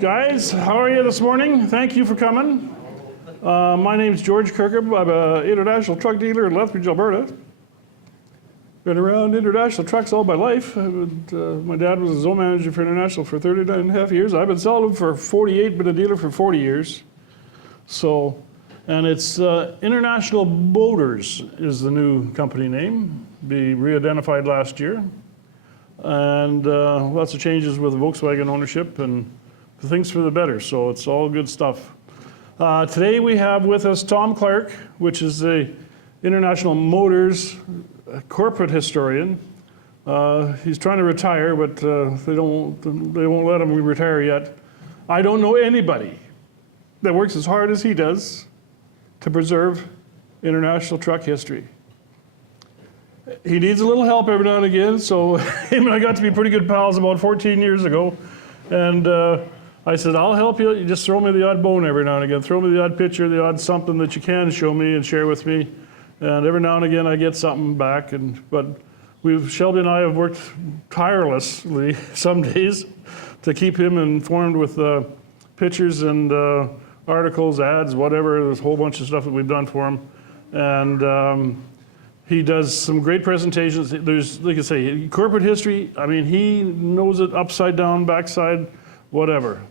Guys, how are you this morning? Thank you for coming. My name's George Kirkham. I'm an international truck dealer in Lethbridge, Alberta. Been around international trucks all my life. My dad was a zone manager for International for 39 and a half years. I've been selling them for 48, been a dealer for 40 years. So, and it's International Motors is the new company name. Be re-identified last year. And lots of changes with Volkswagen ownership and things for the better, so it's all good stuff. Today we have with us Tom Clark, which is the International Motors corporate historian. He's trying to retire, but they won't let him retire yet. I don't know anybody that works as hard as he does to preserve international truck history. He needs a little help every now and again, so him and I got to be pretty good pals about 14 years ago. And I said, I'll help you. You just throw me the odd bone every now and again. Throw me the odd picture, the odd something that you can show me and share with me. And every now and again I get something back. But Shelby and I have worked tirelessly some days to keep him informed with pictures and articles, ads, whatever. There's a whole bunch of stuff that we've done for him. And he does some great presentations. There's, like I say, corporate history. I mean, he knows it upside down, backside, whatever.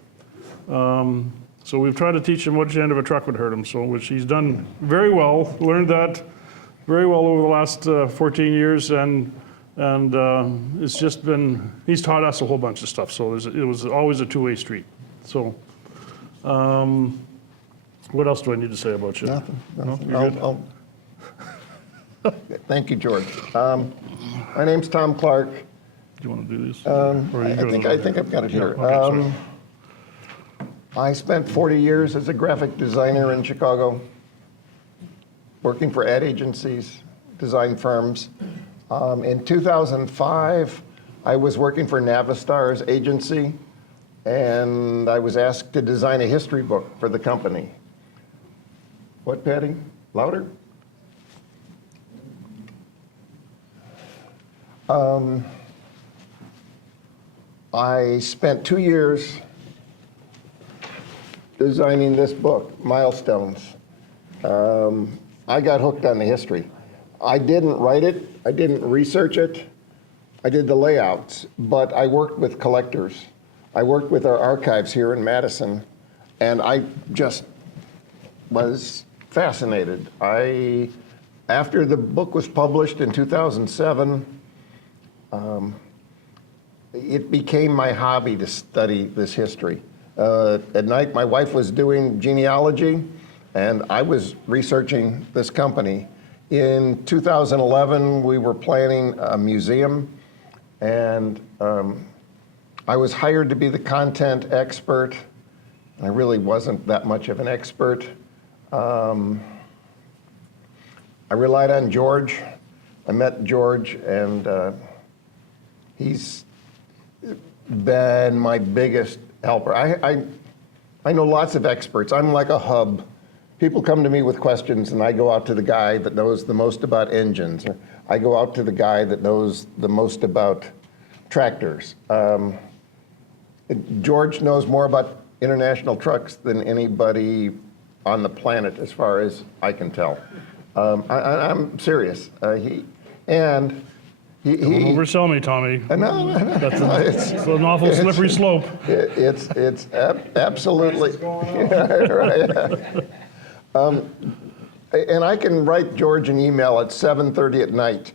So we've tried to teach him which end of a truck would hurt him, so which he's done very well, learned that very well over the last 14 years, and it's just been, he's taught us a whole bunch of stuff, so it was always a two-way street. So what else do I need to say about you? Nothing. No? Thank you, George. My name's Tom Clark. Do you want to do this? I think I've got it here. Okay, I spent 40 years as a graphic designer in Chicago, working for ad agencies, design firms. In 2005, I was working for Navistar's agency, and I was asked to design a history book for the company. What, Patty? Louder? I spent 2 years designing this book, Milestones. I got hooked on the history. I didn't write it, I didn't research it, I did the layouts, but I worked with collectors. I worked with our archives here in Madison, and I just was fascinated. After the book was published in 2007, it became my hobby to study this history. At night, my wife was doing genealogy, and I was researching this company. In 2011, we were planning a museum, and I was hired to be the content expert. I really wasn't that much of an expert. I relied on George. I met George, and he's been my biggest helper. I know lots of experts. I'm like a hub. People come to me with questions, and I go out to the guy that knows the most about engines. Or I go out to the guy that knows the most about tractors. George knows more about international trucks than anybody on the planet, as far as I can tell. I'm serious. He Don't oversell me, Tommy. No. It's an awful slippery slope. It's absolutely. Yeah, right. And I can write George an email at 7:30 at night,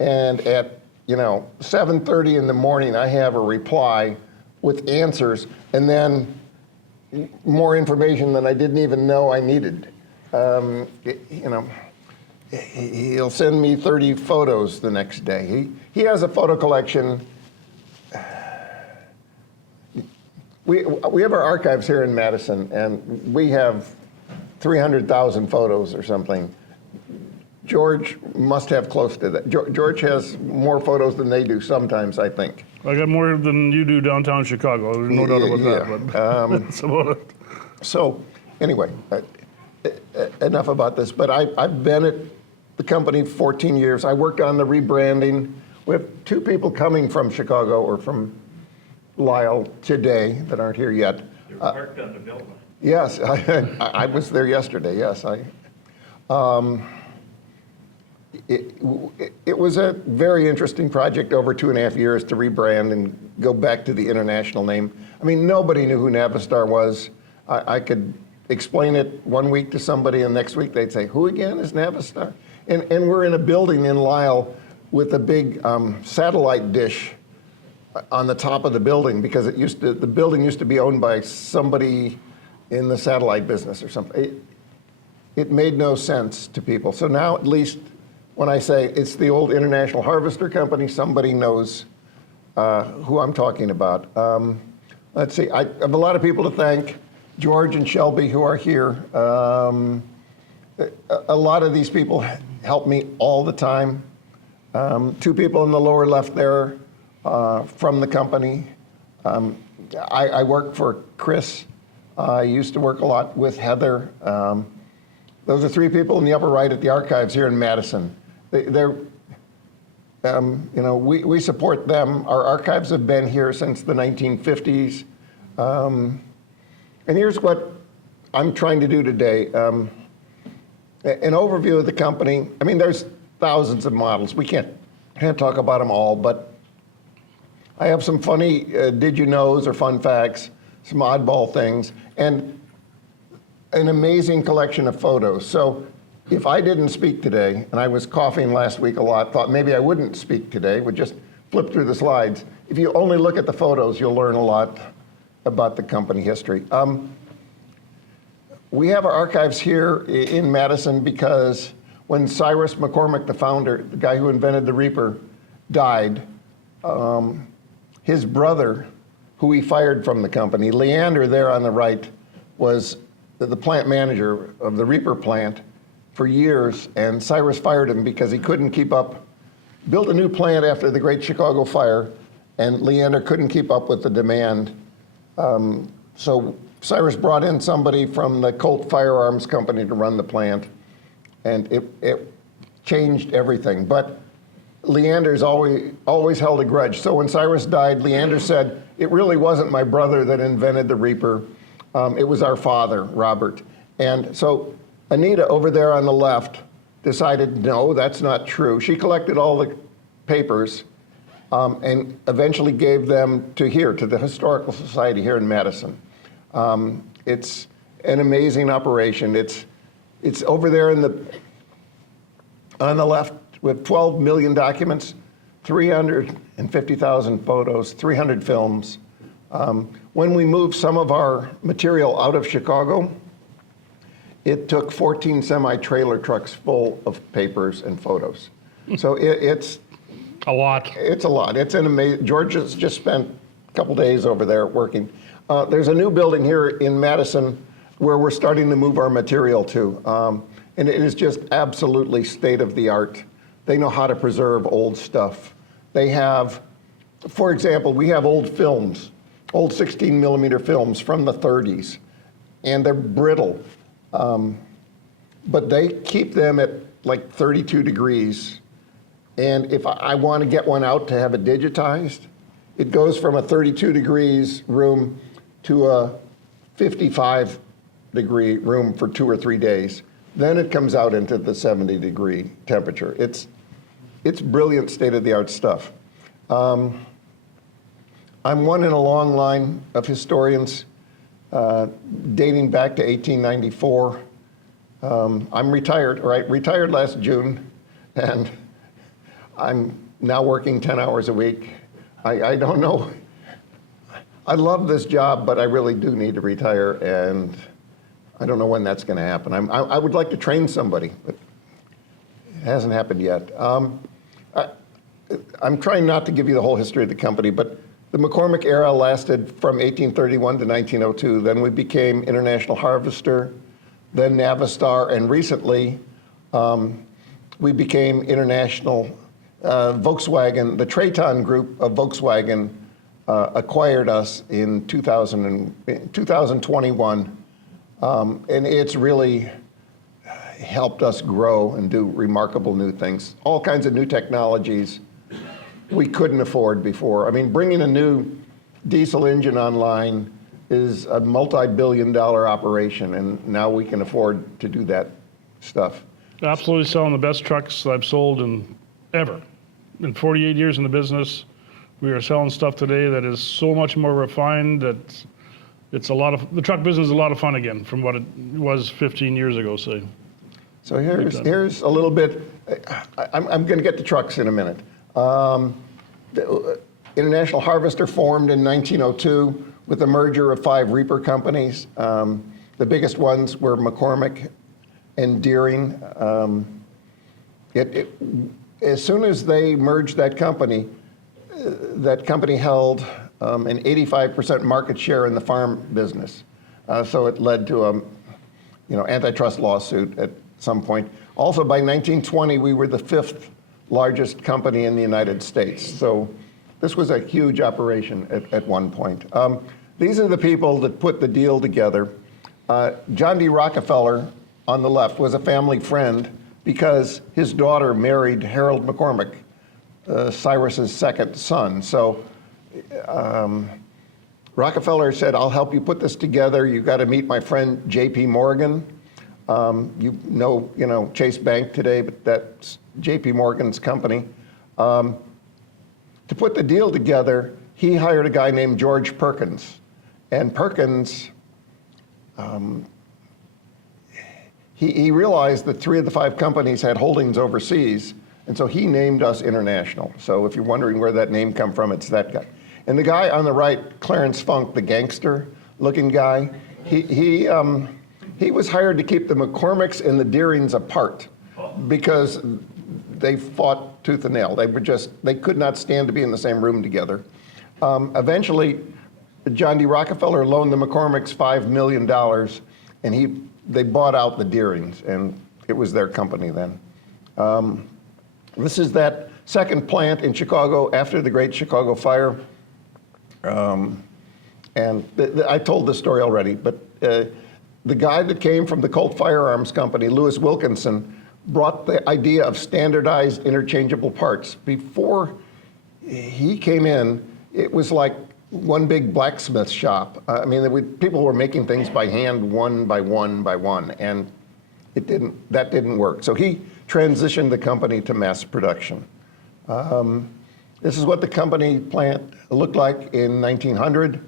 and at 7:30 in the morning I have a reply with answers, and then more information than I didn't even know I needed. He'll send me 30 photos the next day. He has a photo collection. We have our archives here in Madison, and we have 300,000 photos or something. George must have close to that. George has more photos than they do sometimes, I think. I got more than you do downtown Chicago. There's no doubt about that. But that's about it. So anyway, enough about this. But I've been at the company 14 years. I worked on the rebranding. We have two people coming from Chicago or from Lisle today that aren't here yet. They're parked on the building. Yes, I was there yesterday, yes. It was a very interesting project over 2.5 years to rebrand and go back to the international name. I mean, nobody knew who Navistar was. I could explain it one week to somebody and next week they'd say, who again is Navistar? And we're in a building in Lisle with a big satellite dish on the top of the building because the building used to be owned by somebody in the satellite business or something. It made no sense to people. So now at least when I say it's the old International Harvester Company, somebody knows who I'm talking about. Let's see, I have a lot of people to thank. George and Shelby who are here. A lot of these people help me all the time. Two people in the lower left there from the company. I work for Chris. I used to work a lot with Heather. Those are three people in the upper right at the archives here in Madison. They're, we support them. Our archives have been here since the 1950s. And here's what I'm trying to do today. An overview of the company. I mean, there's thousands of models. We can't talk about them all, but I have some funny did you knows or fun facts, some oddball things, and an amazing collection of photos. So if I didn't speak today, and I was coughing last week a lot, thought maybe I wouldn't speak today, would just flip through the slides. If you only look at the photos, you'll learn a lot about the company history. We have our archives here in Madison because when Cyrus McCormick, the founder, the guy who invented the Reaper, died, his brother, who he fired from the company, Leander there on the right, was the plant manager of the Reaper plant for years, and Cyrus fired him because he couldn't keep up, built a new plant after the Great Chicago Fire, and Leander couldn't keep up with the demand. So Cyrus brought in somebody from the Colt Firearms Company to run the plant, and it changed everything. But Leander's always held a grudge. So when Cyrus died, Leander said, it really wasn't my brother that invented the Reaper. It was our father, Robert. And so Anita over there on the left decided, no, that's not true. She collected all the papers and eventually gave them to the Historical Society here in Madison. It's an amazing operation. It's over there on the left with 12 million documents, 350,000 photos, 300 films. When we moved some of our material out of Chicago, it took 14 semi-trailer trucks full of papers and photos. So it's a lot. It's a lot. It's an amazing. George has just spent a couple days over there working. There's a new building here in Madison where we're starting to move our material to. And it is just absolutely state of the art. They know how to preserve old stuff. They have, for example, we have old films, old 16 millimeter films from the 30s, and they're brittle. But they keep them at like 32 degrees. And if I want to get one out to have it digitized, it goes from a 32 degrees room to a 55 degree room for 2 or 3 days. Then it comes out into the 70 degree temperature. It's brilliant state-of-the-art stuff. I'm one in a long line of historians dating back to 1894. I'm retired, right? Retired last June, and I'm now working 10 hours a week. I don't know. I love this job, but I really do need to retire, and I don't know when that's going to happen. I would like to train somebody, but it hasn't happened yet. I'm trying not to give you the whole history of the company, but the McCormick era lasted from 1831 to 1902. Then we became International Harvester, then Navistar, and recently we became International Volkswagen. The Traton group of Volkswagen acquired us in 2021, and it's really helped us grow and do remarkable new things, all kinds of new technologies we couldn't afford before. I mean, bringing a new diesel engine online is a multi-billion-dollar operation, and now we can afford to do that stuff. Absolutely selling the best trucks I've sold in ever. In 48 years in the business, we are selling stuff today that is so much more refined that the truck business is a lot of fun again from what it was 15 years ago, say. So here's a little bit, I'm going to get to trucks in a minute. The International Harvester formed in 1902 with a merger of 5 reaper companies. The biggest ones were McCormick and Deering. As soon as they merged that company held an 85% market share in the farm business. So it led to a antitrust lawsuit at some point. Also, by 1920, we were the 5th largest company in the United States. So this was a huge operation at one point. These are the people that put the deal together. John D. Rockefeller, on the left, was a family friend because his daughter married Harold McCormick, Cyrus's second son. So Rockefeller said, I'll help you put this together. You've got to meet my friend J.P. Morgan. You know Chase Bank today, but that's J.P. Morgan's company. To put the deal together, he hired a guy named George Perkins. And Perkins, he realized that 3 of the 5 companies had holdings overseas, and so he named us International. So if you're wondering where that name come from, it's that guy. And the guy on the right, Clarence Funk, the gangster-looking guy, he was hired to keep the McCormicks and the Deerings apart because they fought tooth and nail. They could not stand to be in the same room together. Eventually, John D. Rockefeller loaned the McCormicks $5 million, and they bought out the Deerings, and it was their company then. This is that second plant in Chicago after the Great Chicago Fire. And I told this story already, but the guy that came from the Colt Firearms Company, Lewis Wilkinson, brought the idea of standardized interchangeable parts. Before he came in, it was like one big blacksmith shop. I mean, people were making things by hand, one by one by one, and that didn't work. So he transitioned the company to mass production. This is what the company plant looked like in 1900.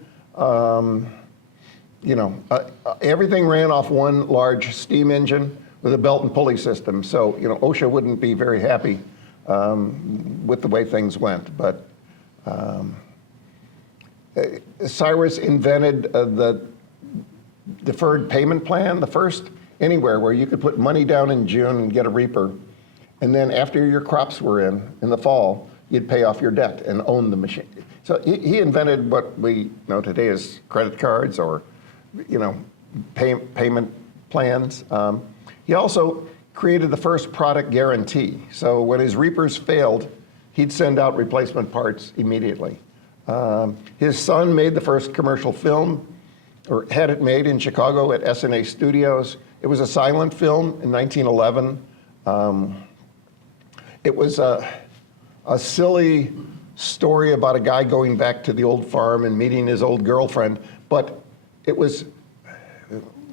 Everything ran off one large steam engine with a belt and pulley system. So, OSHA wouldn't be very happy with the way things went. But Cyrus invented the deferred payment plan, the first anywhere where you could put money down in June and get a reaper. And then after your crops were in the fall, you'd pay off your debt and own the machine. So he invented what we know today as credit cards or, payment plans. He also created the first product guarantee. So when his reapers failed, he'd send out replacement parts immediately. His son made the first commercial film, or had it made in Chicago at S&A Studios. It was a silent film in 1911. It was a silly story about a guy going back to the old farm and meeting his old girlfriend, but it was,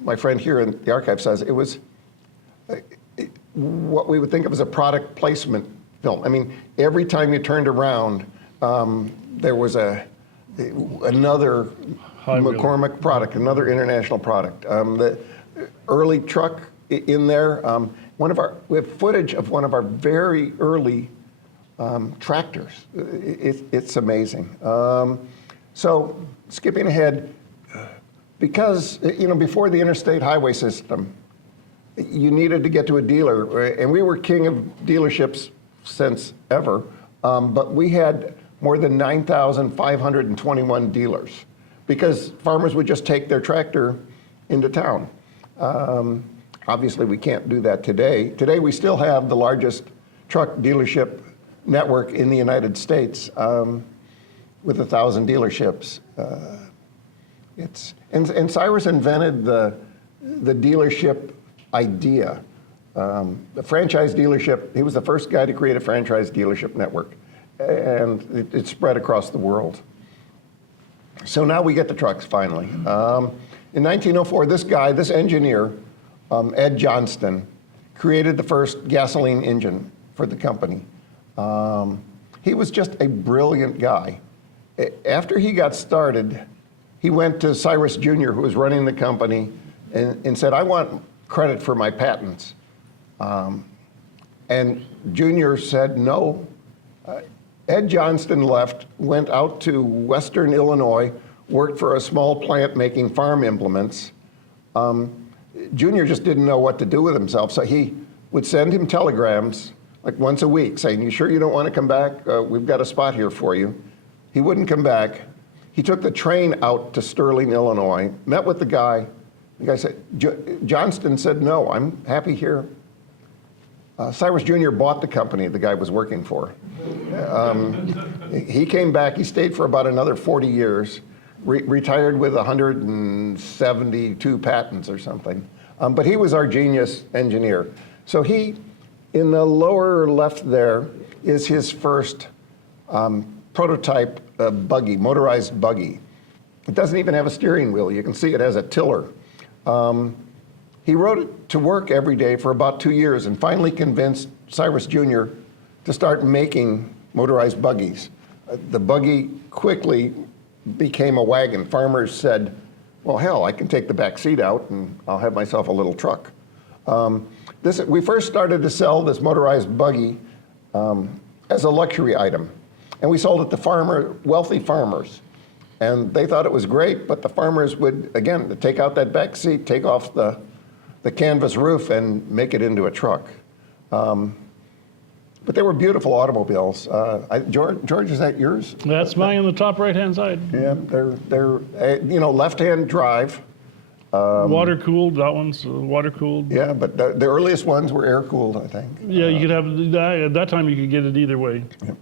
my friend here in the archive says, it was what we would think of as a product placement film. I mean, every time you turned around, there was another McCormick product, another International product. The early truck in there, we have footage of one of our very early tractors. It's amazing. So skipping ahead, because before the interstate highway system, you needed to get to a dealer, and we were king of dealerships since ever, but we had more than 9,521 dealers because farmers would just take their tractor into town. Obviously, we can't do that today. Today, we still have the largest truck dealership network in the United States with 1,000 dealerships. And Cyrus invented the dealership idea. The franchise dealership, he was the first guy to create a franchise dealership network, and it spread across the world. So now we get the trucks finally. In 1904, this engineer, Ed Johnston, created the first gasoline engine for the company. He was just a brilliant guy. After he got started, he went to Cyrus Jr., who was running the company, and said, I want credit for my patents. And Jr. said no. Ed Johnston left, went out to Western Illinois, worked for a small plant making farm implements. Junior just didn't know what to do with himself, so he would send him telegrams like once a week saying, you sure you don't want to come back? We've got a spot here for you. He wouldn't come back. He took the train out to Sterling, Illinois, met with the guy. The guy said, Johnston said, no, I'm happy here. Cyrus Jr. bought the company the guy was working for. He came back, he stayed for about another 40 years, retired with 172 patents or something. But he was our genius engineer. So he, in the lower left there, is his first prototype buggy, motorized buggy. It doesn't even have a steering wheel. You can see it has a tiller. He rode it to work every day for about 2 years and finally convinced Cyrus Jr. to start making motorized buggies. The buggy quickly became a wagon. Farmers said, well, hell, I can take the back seat out and I'll have myself a little truck. We first started to sell this motorized buggy as a luxury item. And we sold it to wealthy farmers. And they thought it was great, but the farmers would, again, take out that back seat, take off the canvas roof and make it into a truck. But they were beautiful automobiles. George, is that yours? That's mine on the top right-hand side. Yeah, they're left-hand drive. Water cooled. That one's water cooled. Yeah, but the earliest ones were air cooled, I think. Yeah, you could have that. At that time, you could get it either way. Yep.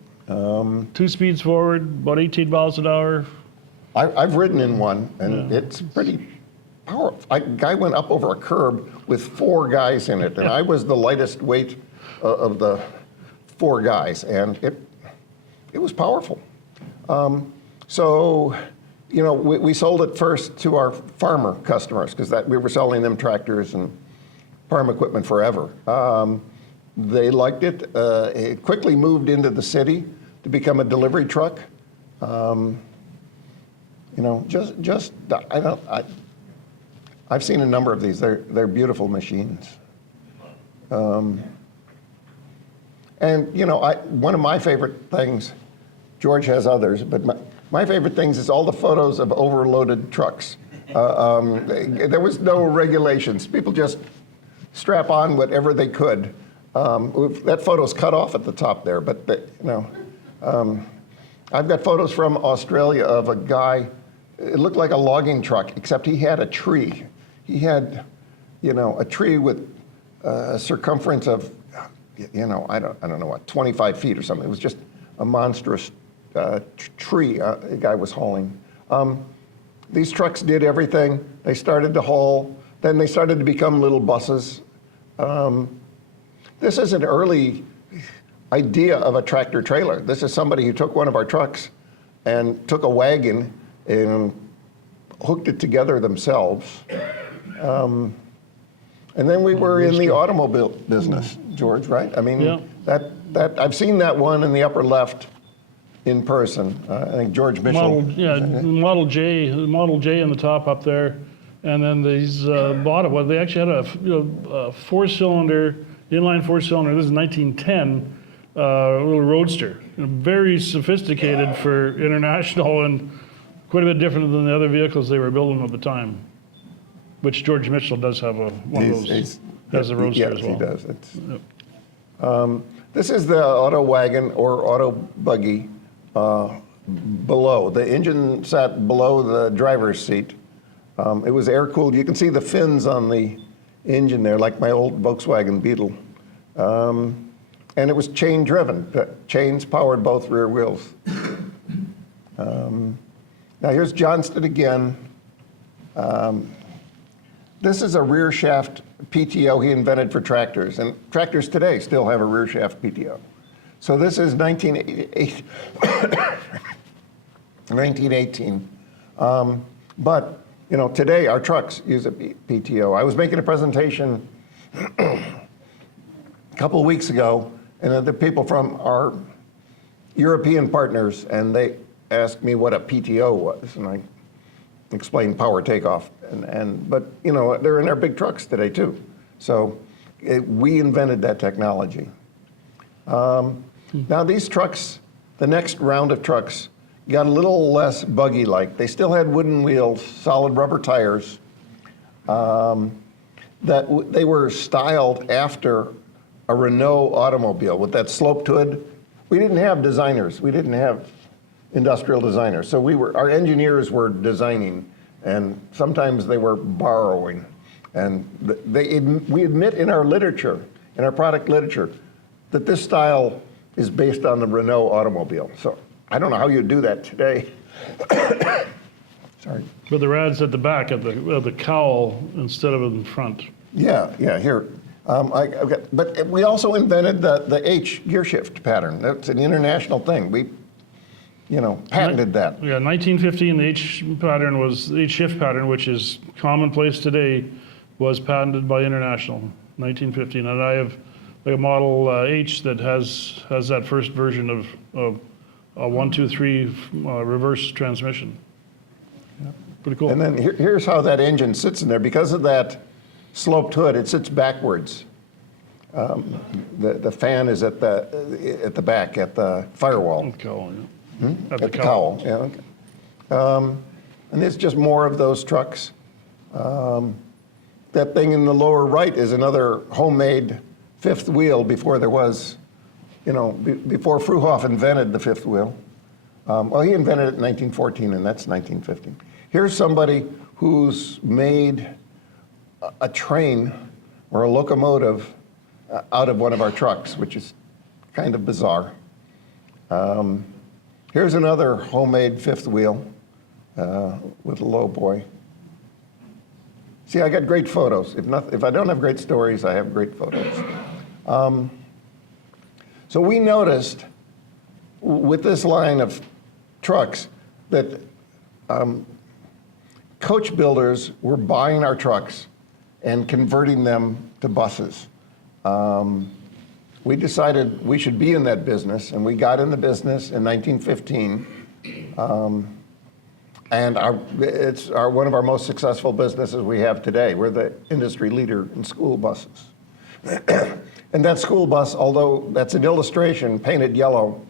2 speeds forward, about 18 miles an hour. I've ridden in one, and it's pretty powerful. A guy went up over a curb with 4 guys in it, and I was the lightest weight of the 4 guys, and it was powerful. So, we sold it first to our farmer customers because we were selling them tractors and farm equipment forever. They liked it. It quickly moved into the city to become a delivery truck. I've seen a number of these. They're beautiful machines. And one of my favorite things, George has others, but my favorite things is all the photos of overloaded trucks. There was no regulations. People just strap on whatever they could. That photo's cut off at the top there, but I've got photos from Australia of a guy. It looked like a logging truck, except he had a tree. He had, a tree with a circumference of, I don't know what, 25 feet or something. It was just a monstrous tree a guy was hauling. These trucks did everything. They started to haul. Then they started to become little buses. This is an early idea of a tractor trailer. This is somebody who took one of our trucks and took a wagon and hooked it together themselves. And then we were in the automobile business, George, right? I mean, that I've seen that one in the upper left in person. I think George Mitchell. Model J in the top up there, and then these bottom. Well, they actually had a 4-cylinder, inline 4-cylinder. This is 1910, little roadster, very sophisticated for international and quite a bit different than the other vehicles they were building at the time. Which George Mitchell does have one of those. Has a roadster as well. Yes, he does. This is the auto wagon or auto buggy below. The engine sat below the driver's seat. It was air cooled. You can see the fins on the engine there, like my old Volkswagen Beetle. And it was chain driven. The chains powered both rear wheels. Now here's Johnston again. This is a rear shaft PTO he invented for tractors, and tractors today still have a rear shaft PTO. So this is 1918. But today our trucks use a PTO. I was making a presentation a couple of weeks ago, and the people from our European partners, and they asked me what a PTO was, and I explained power takeoff. But they're in our big trucks today too. So we invented that technology. Now these trucks, the next round of trucks, got a little less buggy-like. They still had wooden wheels, solid rubber tires. They were styled after a Renault automobile with that sloped hood. We didn't have designers. We didn't have industrial designers. So our engineers were designing, and sometimes they were borrowing. And we admit in our literature, in our product literature, that this style is based on the Renault automobile. So I don't know how you do that today. Sorry. But the rad's at the back of the cowl instead of in front. Yeah, here. But we also invented the H gear shift pattern. That's an international thing. We, patented that. Yeah, 1915, the H pattern was the H shift pattern, which is commonplace today, was patented by International, 1915. And I have like a Model H that has that first version of a 1, 2, 3 reverse transmission. Yeah, pretty cool. And then here's how that engine sits in there. Because of that sloped hood, it sits backwards. The fan is at the back, at the firewall. At the cowl, yeah. At the cowl, yeah. Okay. And there's just more of those trucks. That thing in the lower right is another homemade fifth wheel before there was, before Fruhoff invented the fifth wheel. Well, he invented it in 1914, and that's 1915. Here's somebody who's made a train or a locomotive out of one of our trucks, which is kind of bizarre. Here's another homemade fifth wheel with a low boy. See, I got great photos. If I don't have great stories, I have great photos. So we noticed with this line of trucks that coach builders were buying our trucks and converting them to buses. We decided we should be in that business, and we got in the business in 1915. And it's one of our most successful businesses we have today. We're the industry leader in school buses. And that school bus, although that's an illustration painted yellow,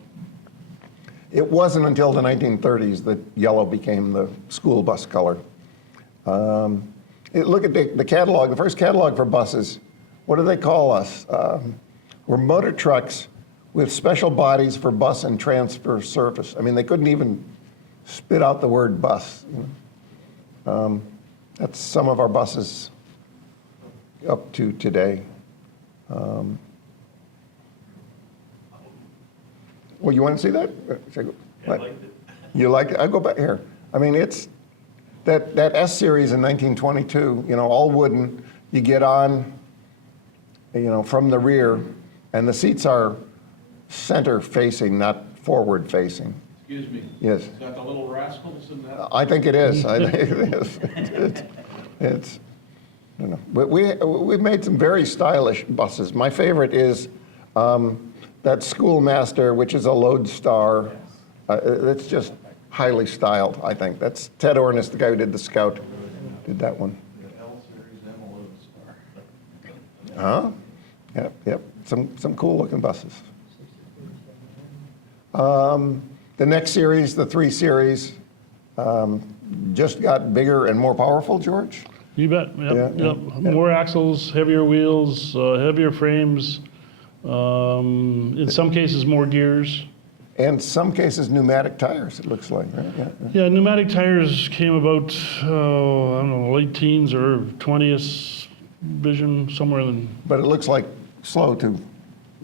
it wasn't until the 1930s that yellow became the school bus color. Look at the catalog, the first catalog for buses. What do they call us? We're motor trucks with special bodies for bus and transfer service. I mean, they couldn't even spit out the word bus. That's some of our buses up to today. Well, you want to see that? Yeah, I liked it. You liked it? I'll go back here. I mean, it's that S series in 1922, all wooden. You get on, from the rear, and the seats are center facing, not forward facing. Excuse me. Yes. It's got the little rascals in that. I think it is. I think it is. It's But we've made some very stylish buses. My favorite is that Schoolmaster, which is a Lodestar. It's just highly styled, I think. That's Ted Ornis, the guy who did the Scout, did that one. The L series and the Lodestar. Huh? Yep. Some cool looking buses. The next series, the 3 Series, just got bigger and more powerful, George? You bet. Yep. Yeah. More axles, heavier wheels, heavier frames. In some cases, more gears. And some cases, pneumatic tires, it looks like, right? Yeah, pneumatic tires came about, I don't know, late teens or 20th vision, somewhere in. But it looks like slow too.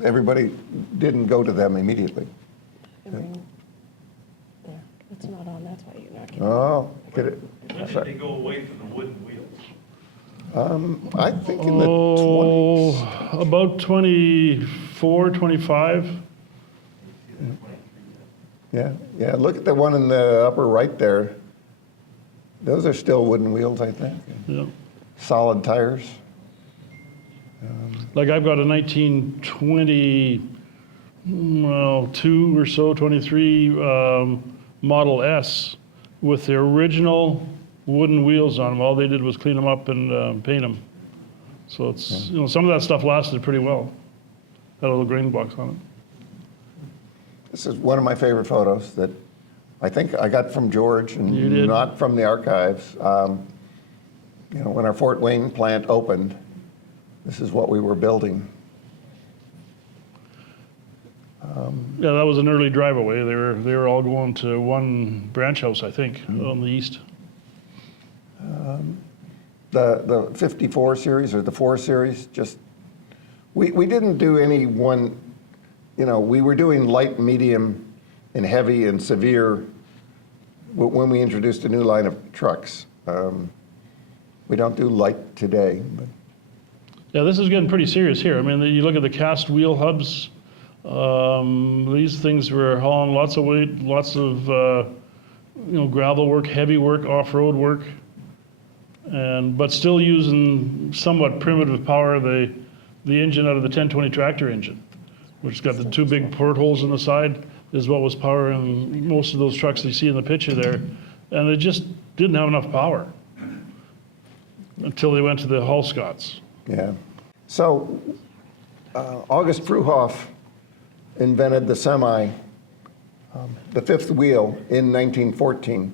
Everybody didn't go to them immediately. Yeah, it's not on, that's why you're not getting. Oh, get it. When did they go away from the wooden wheels? I think in the 20s. About 24, 25. Yeah. Look at the one in the upper right there. Those are still wooden wheels, I think. Yeah. Solid tires. Like I've got a 1920, well, 2 or so, 23 Model S with the original wooden wheels on them. All they did was clean them up and paint them. So it's, some of that stuff lasted pretty well. Had a little grain box on it. This is one of my favorite photos that I think I got from George and You did? not from the archives. When our Fort Wayne plant opened, this is what we were building. Yeah, that was an early drive away. They were all going to one branch house, I think, on the east. The 54 series or the 4 series, we didn't do any one, we were doing light, medium, and heavy and severe when we introduced a new line of trucks. We don't do light today. But. Yeah, this is getting pretty serious here. I mean, you look at the cast wheel hubs. These things were hauling lots of weight, lots of gravel work, heavy work, off-road work, but still using somewhat primitive power. The engine out of the 1020 tractor engine, which has got the 2 big portholes in the side, is what was powering most of those trucks you see in the picture there, and they just didn't have enough power until they went to the Hull Scots. Yeah. So August Fruhoff invented the semi, the 5th wheel in 1914.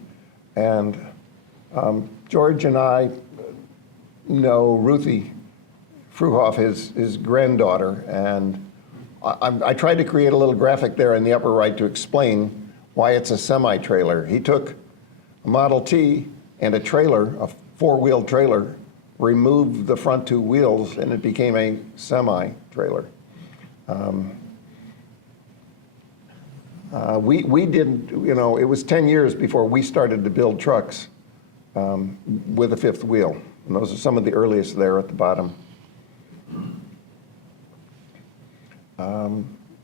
And George and I know Ruthie Fruhoff, his granddaughter. And I tried to create a little graphic there in the upper right to explain why it's a semi-trailer. He took a Model T and a trailer, a 4-wheel trailer, removed the front 2 wheels, and it became a semi-trailer. We did, it was 10 years before we started to build trucks with a 5th wheel. And those are some of the earliest there at the bottom.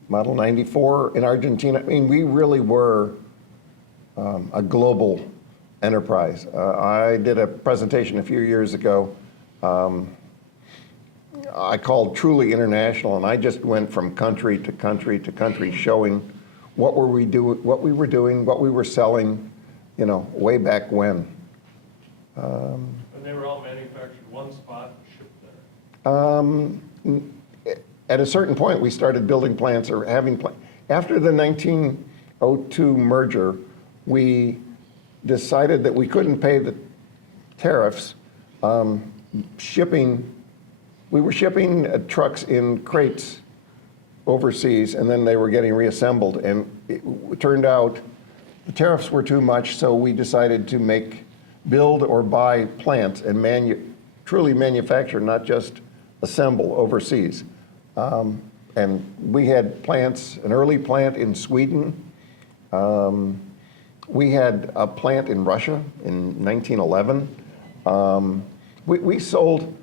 Model 94 in Argentina. I mean, we really were a global enterprise. I did a presentation a few years ago. I called Truly International, and I just went from country to country to country, showing what we were doing, what we were selling, way back when. And they were all manufactured one spot and shipped there. At a certain point, we started building plants or having plants. After the 1902 merger, we decided that we couldn't pay the tariffs. We were shipping trucks in crates overseas, and then they were getting reassembled. And it turned out the tariffs were too much, so we decided to build or buy plants and truly manufacture, not just assemble overseas. And we had plants, an early plant in Sweden. We had a plant in Russia in 1911. We sold,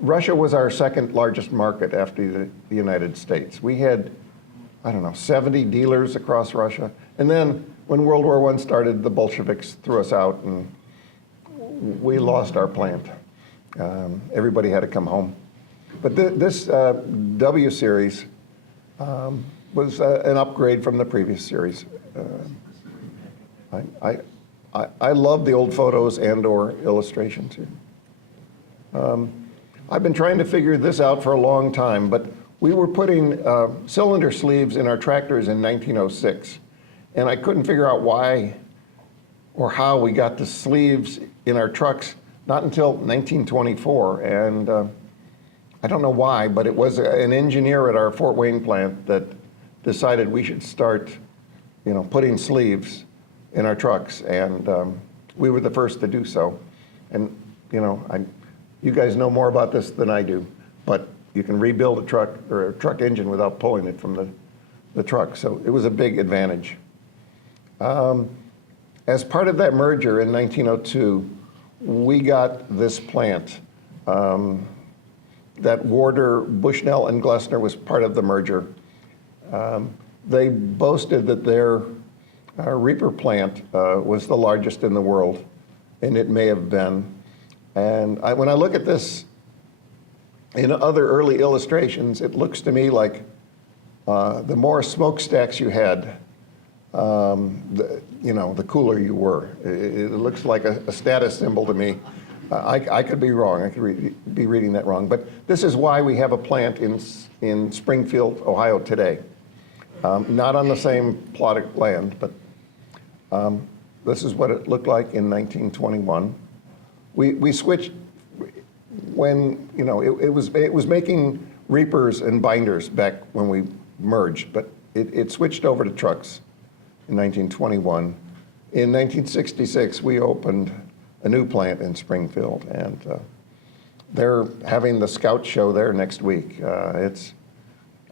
Russia was our 2nd largest market after the United States. We had, 70 dealers across Russia. And then when World War I started, the Bolsheviks threw us out and we lost our plant. Everybody had to come home. But this W series was an upgrade from the previous series. I love the old photos and/or illustrations here. I've been trying to figure this out for a long time, but we were putting cylinder sleeves in our tractors in 1906, and I couldn't figure out why or how we got the sleeves in our trucks, not until 1924, and I don't know why, but it was an engineer at our Fort Wayne plant that decided we should start, putting sleeves in our trucks, and we were the first to do so. And you guys know more about this than I do, but you can rebuild a truck or a truck engine without pulling it from the truck. So it was a big advantage. As part of that merger in 1902, we got this plant. That Warder, Bushnell, and Glessner was part of the merger. They boasted that their Reaper plant was the largest in the world. and it may have been. And when I look at this in other early illustrations, it looks to me like the more smokestacks you had, the cooler you were. It looks like a status symbol to me. I could be wrong. I could be reading that wrong. But this is why we have a plant in Springfield, Ohio today. Not on the same plot of land, but this is what it looked like in 1921. We switched when, it was making reapers and binders back when we merged, but it switched over to trucks in 1921. In 1966, we opened a new plant in Springfield, and they're having the Scout Show there next week.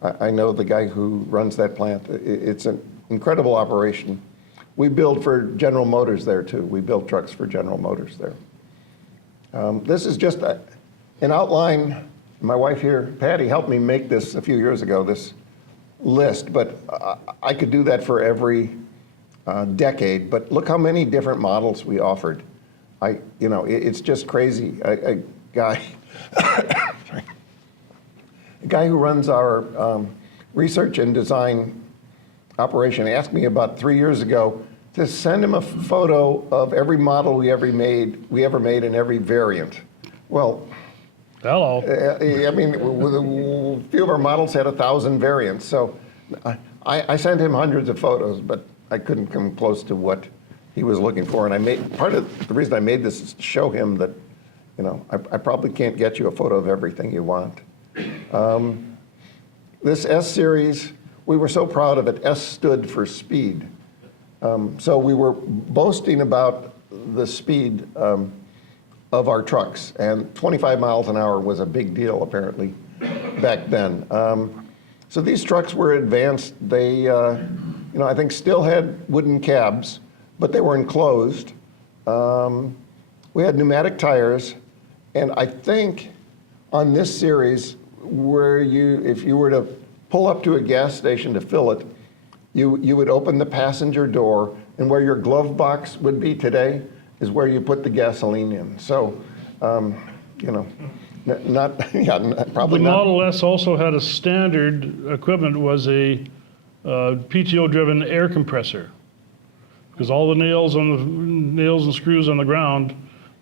I know the guy who runs that plant. It's an incredible operation. We build for General Motors there too. We build trucks for General Motors there. This is just an outline. My wife here, Patty, helped me make this a few years ago, this list, but I could do that for every decade, but look how many different models we offered. It's just crazy. A guy who runs our research and design operation asked me about 3 years ago to send him a photo of every model we ever made in every variant. Well, Hello. I mean, a few of our models had 1,000 variants, so I sent him hundreds of photos, but I couldn't come close to what he was looking for. And part of the reason I made this is to show him that, I probably can't get you a photo of everything you want. This S series, we were so proud of it. S stood for speed. So we were boasting about the speed of our trucks, and 25 miles an hour was a big deal apparently back then. So these trucks were advanced. They, I think still had wooden cabs, but they were enclosed. We had pneumatic tires, and I think on this series, if you were to pull up to a gas station to fill it, you would open the passenger door, and where your glove box would be today is where you put the gasoline in. So, probably The not. Model S also had a standard equipment, was a PTO-driven air compressor, because all the nails and screws on the ground,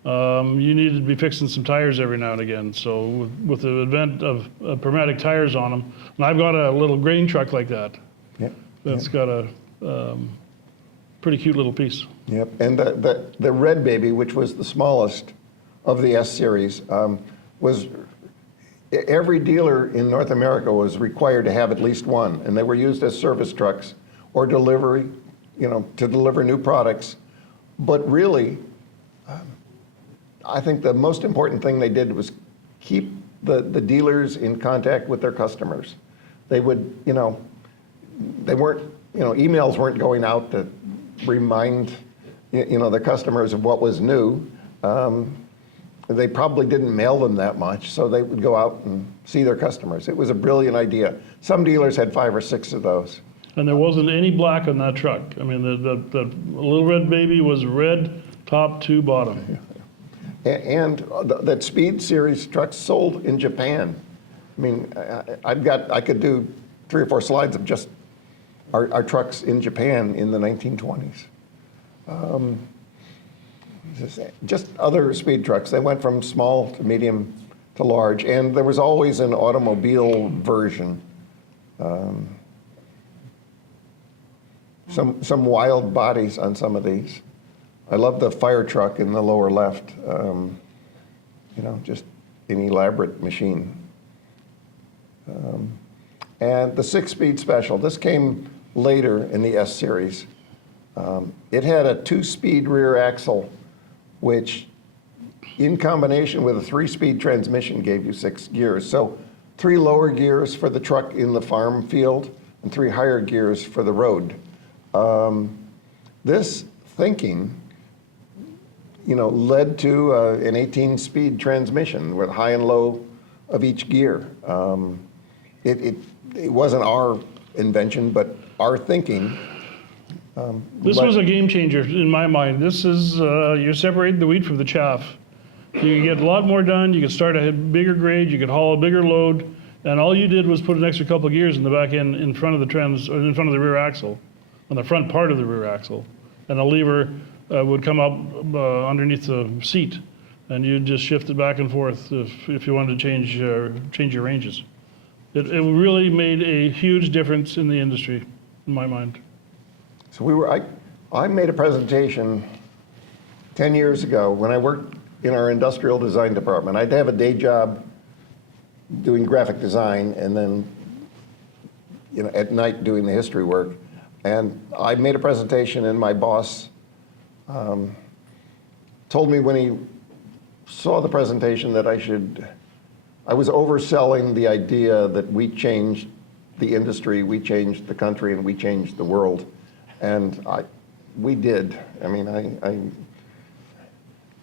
you needed to be fixing some tires every now and again. So with the advent of pneumatic tires on them, and I've got a little grain truck like that. Yep. That's got a pretty cute little piece. Yep, and the Red Baby, which was the smallest of the S series, was every dealer in North America was required to have at least one, and they were used as service trucks or delivery, to deliver new products. But really, I think the most important thing they did was keep the dealers in contact with their customers. They would, they weren't, emails weren't going out to remind, the customers of what was new. They probably didn't mail them that much, so they would go out and see their customers. It was a brilliant idea. Some dealers had 5 or 6 of those. And there wasn't any black on that truck. I mean, the little Red Baby was red top to bottom. And that Speed series trucks sold in Japan. I mean, I could do 3 or 4 slides of just our trucks in Japan in the 1920s. Just other speed trucks. They went from small to medium to large, and there was always an automobile version. Some wild bodies on some of these. I love the fire truck in the lower left. Just an elaborate machine. And the 6-speed special. This came later in the S series. It had a 2-speed rear axle, which in combination with a 3-speed transmission gave you 6 gears. So 3 lower gears for the truck in the farm field and 3 higher gears for the road. This thinking, led to an 18-speed transmission with high and low of each gear. It wasn't our invention, but our thinking This was a game changer in my mind. This is, you're separating the wheat from the chaff. You could get a lot more done, you could start a bigger grade, you could haul a bigger load, and all you did was put an extra couple of gears in the back end in front of the trans, or in front of the rear axle, on the front part of the rear axle. And a lever would come up underneath the seat, and you'd just shift it back and forth if you wanted to change your ranges. It really made a huge difference in the industry, in my mind. So I made a presentation 10 years ago when I worked in our industrial design department. I'd have a day job doing graphic design and then at night doing the history work. And I made a presentation and my boss told me when he saw the presentation that I was overselling the idea that we changed the industry, we changed the country, and we changed the world. And we did. I mean,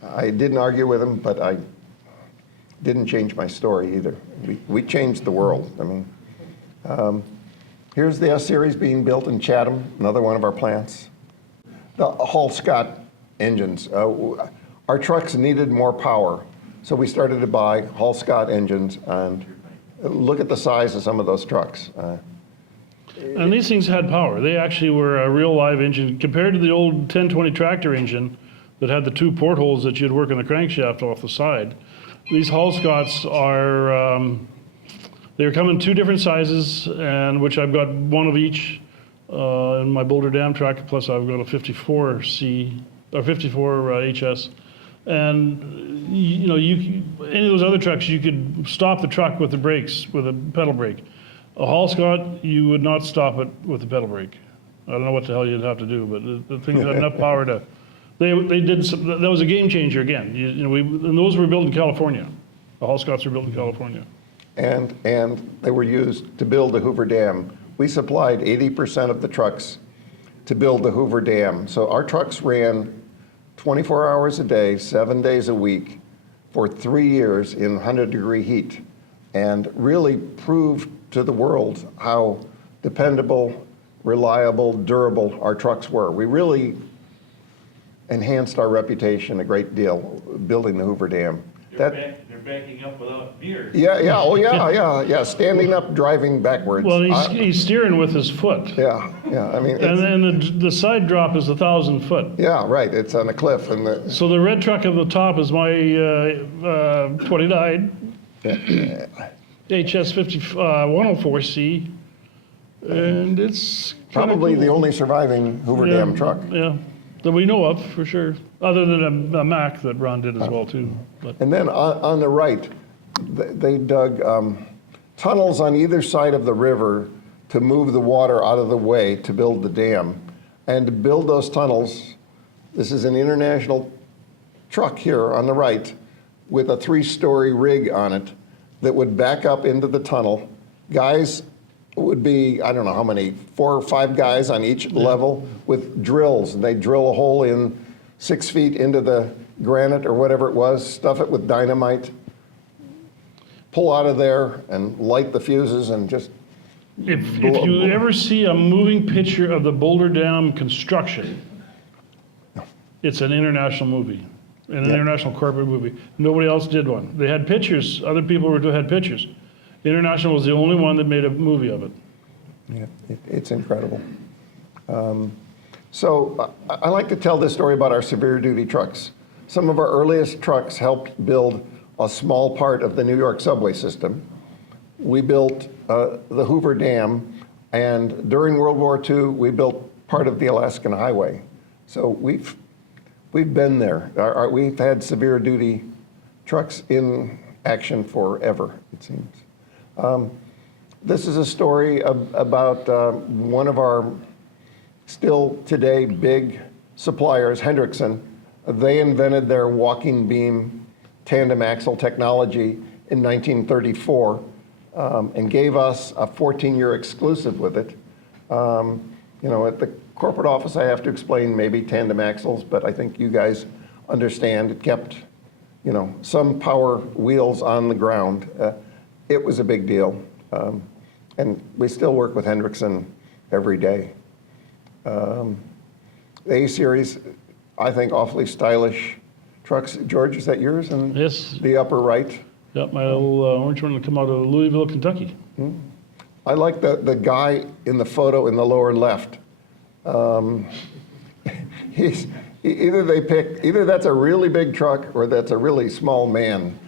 I didn't argue with him, but I didn't change my story either. We changed the world. I mean, here's the S-Series being built in Chatham, another one of our plants. The Hall-Scott engines. Our trucks needed more power, so we started to buy Hall-Scott engines, and look at the size of some of those trucks. And these things had power. They actually were a real live engine compared to the old 1020 tractor engine that had the two portholes that you'd work in the crankshaft off the side. These Hall-Scotts are, they come in two different sizes, and which I've got one of each in my Boulder Dam truck, plus I've got a 54C, or 54 ATHS. And any of those other trucks, you could stop the truck with the brakes, with a pedal brake. A Hall-Scott, you would not stop it with the pedal brake. I don't know what the hell you'd have to do, but the thing had enough power to. They did some, that was a game changer again. And those were built in California. The Hall-Scotts were built in California. And they were used to build the Hoover Dam. We supplied 80% of the trucks to build the Hoover Dam. So our trucks ran 24 hours a day, 7 days a week for 3 years in 100-degree heat, and really proved to the world how dependable, reliable, durable our trucks were. We really enhanced our reputation a great deal building the Hoover Dam. They're backing up without gears. Yeah, standing up, driving backwards. Well, he's steering with his foot. Yeah, I mean. And the side drop is 1,000 foot. Yeah, right, it's on a cliff. And So the red truck at the top is my 29 HS 104C, and it's probably cool. the only surviving Hoover Dam truck. Yeah, that we know of, for sure. Other than a Mack that Ron did as well, too. But And then on the right, they dug tunnels on either side of the river to move the water out of the way to build the dam. And to build those tunnels, this is an international truck here on the right with a 3-story rig on it that would back up into the tunnel. Guys would be, I don't know how many, 4 or 5 guys on each level with drills. And they drill a hole in 6 feet into the granite or whatever it was, stuff it with dynamite, pull out of there and light the fuses and just if you ever see a moving picture of the Boulder Dam construction, it's an international movie, an international corporate movie. Nobody else did one. They had pictures. Other people had pictures. International was the only one that made a movie of it. Yeah, it's incredible. So I like to tell this story about our severe duty trucks. Some of our earliest trucks helped build a small part of the New York subway system. We built the Hoover Dam, and during World War II, we built part of the Alaskan Highway. So we've been there. We've had severe duty trucks in action forever, it seems. This is a story about one of our still today big suppliers, Hendrickson. They invented their walking beam tandem axle technology in 1934 and gave us a 14-year exclusive with it. At the corporate office, I have to explain maybe tandem axles, but I think you guys understand. It kept, some power wheels on the ground. It was a big deal. And we still work with Hendrickson every day. The A series, I think awfully stylish trucks. George, is that yours? And Yes. the upper right? Yep, my little orange one will come out of Louisville, Kentucky. I like the guy in the photo in the lower left. Either that's a really big truck or that's a really small man.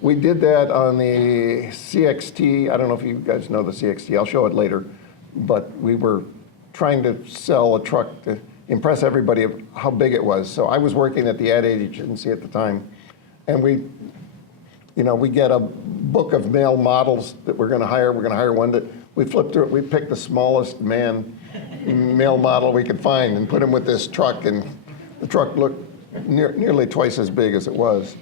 We did that on the CXT. I don't know if you guys know the CXT. I'll show it later. But we were trying to sell a truck to impress everybody of how big it was. So I was working at the ad agency at the time, and we get a book of male models that we're going to hire. We're going to hire one that we flipped through it. We picked the smallest male model we could find and put him with this truck, and the truck looked nearly twice as big as it was.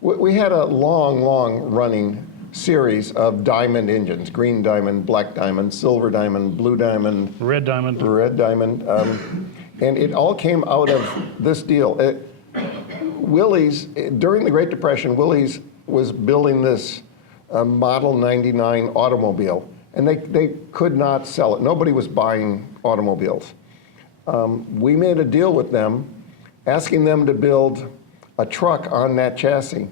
We had a long running series of diamond engines: green diamond, black diamond, silver diamond, blue diamond, Red diamond. red diamond, and it all came out of this deal. Willys, during the Great Depression, Willys was building this Model 99 automobile, and they could not sell it. Nobody was buying automobiles. We made a deal with them, asking them to build a truck on that chassis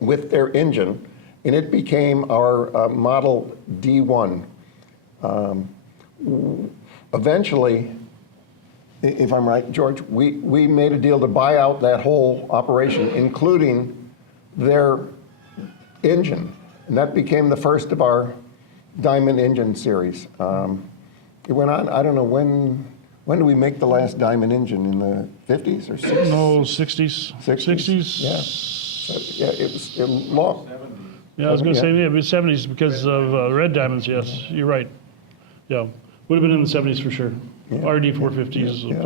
with their engine, and it became our Model D1. Eventually, if I'm right, George, we made a deal to buy out that whole operation, including their engine. And that became the first of our diamond engine series. It went on, I don't know, when did we make the last diamond engine? In the 50s or 60s? No, 60s. 60s? Yeah. So, yeah, it was long. Yeah, I was going to Yeah. say, yeah, it was 70s because of red diamonds, yes, you're right. Yeah, would have been in the 70s for sure. Yeah. RD 450s, Yeah.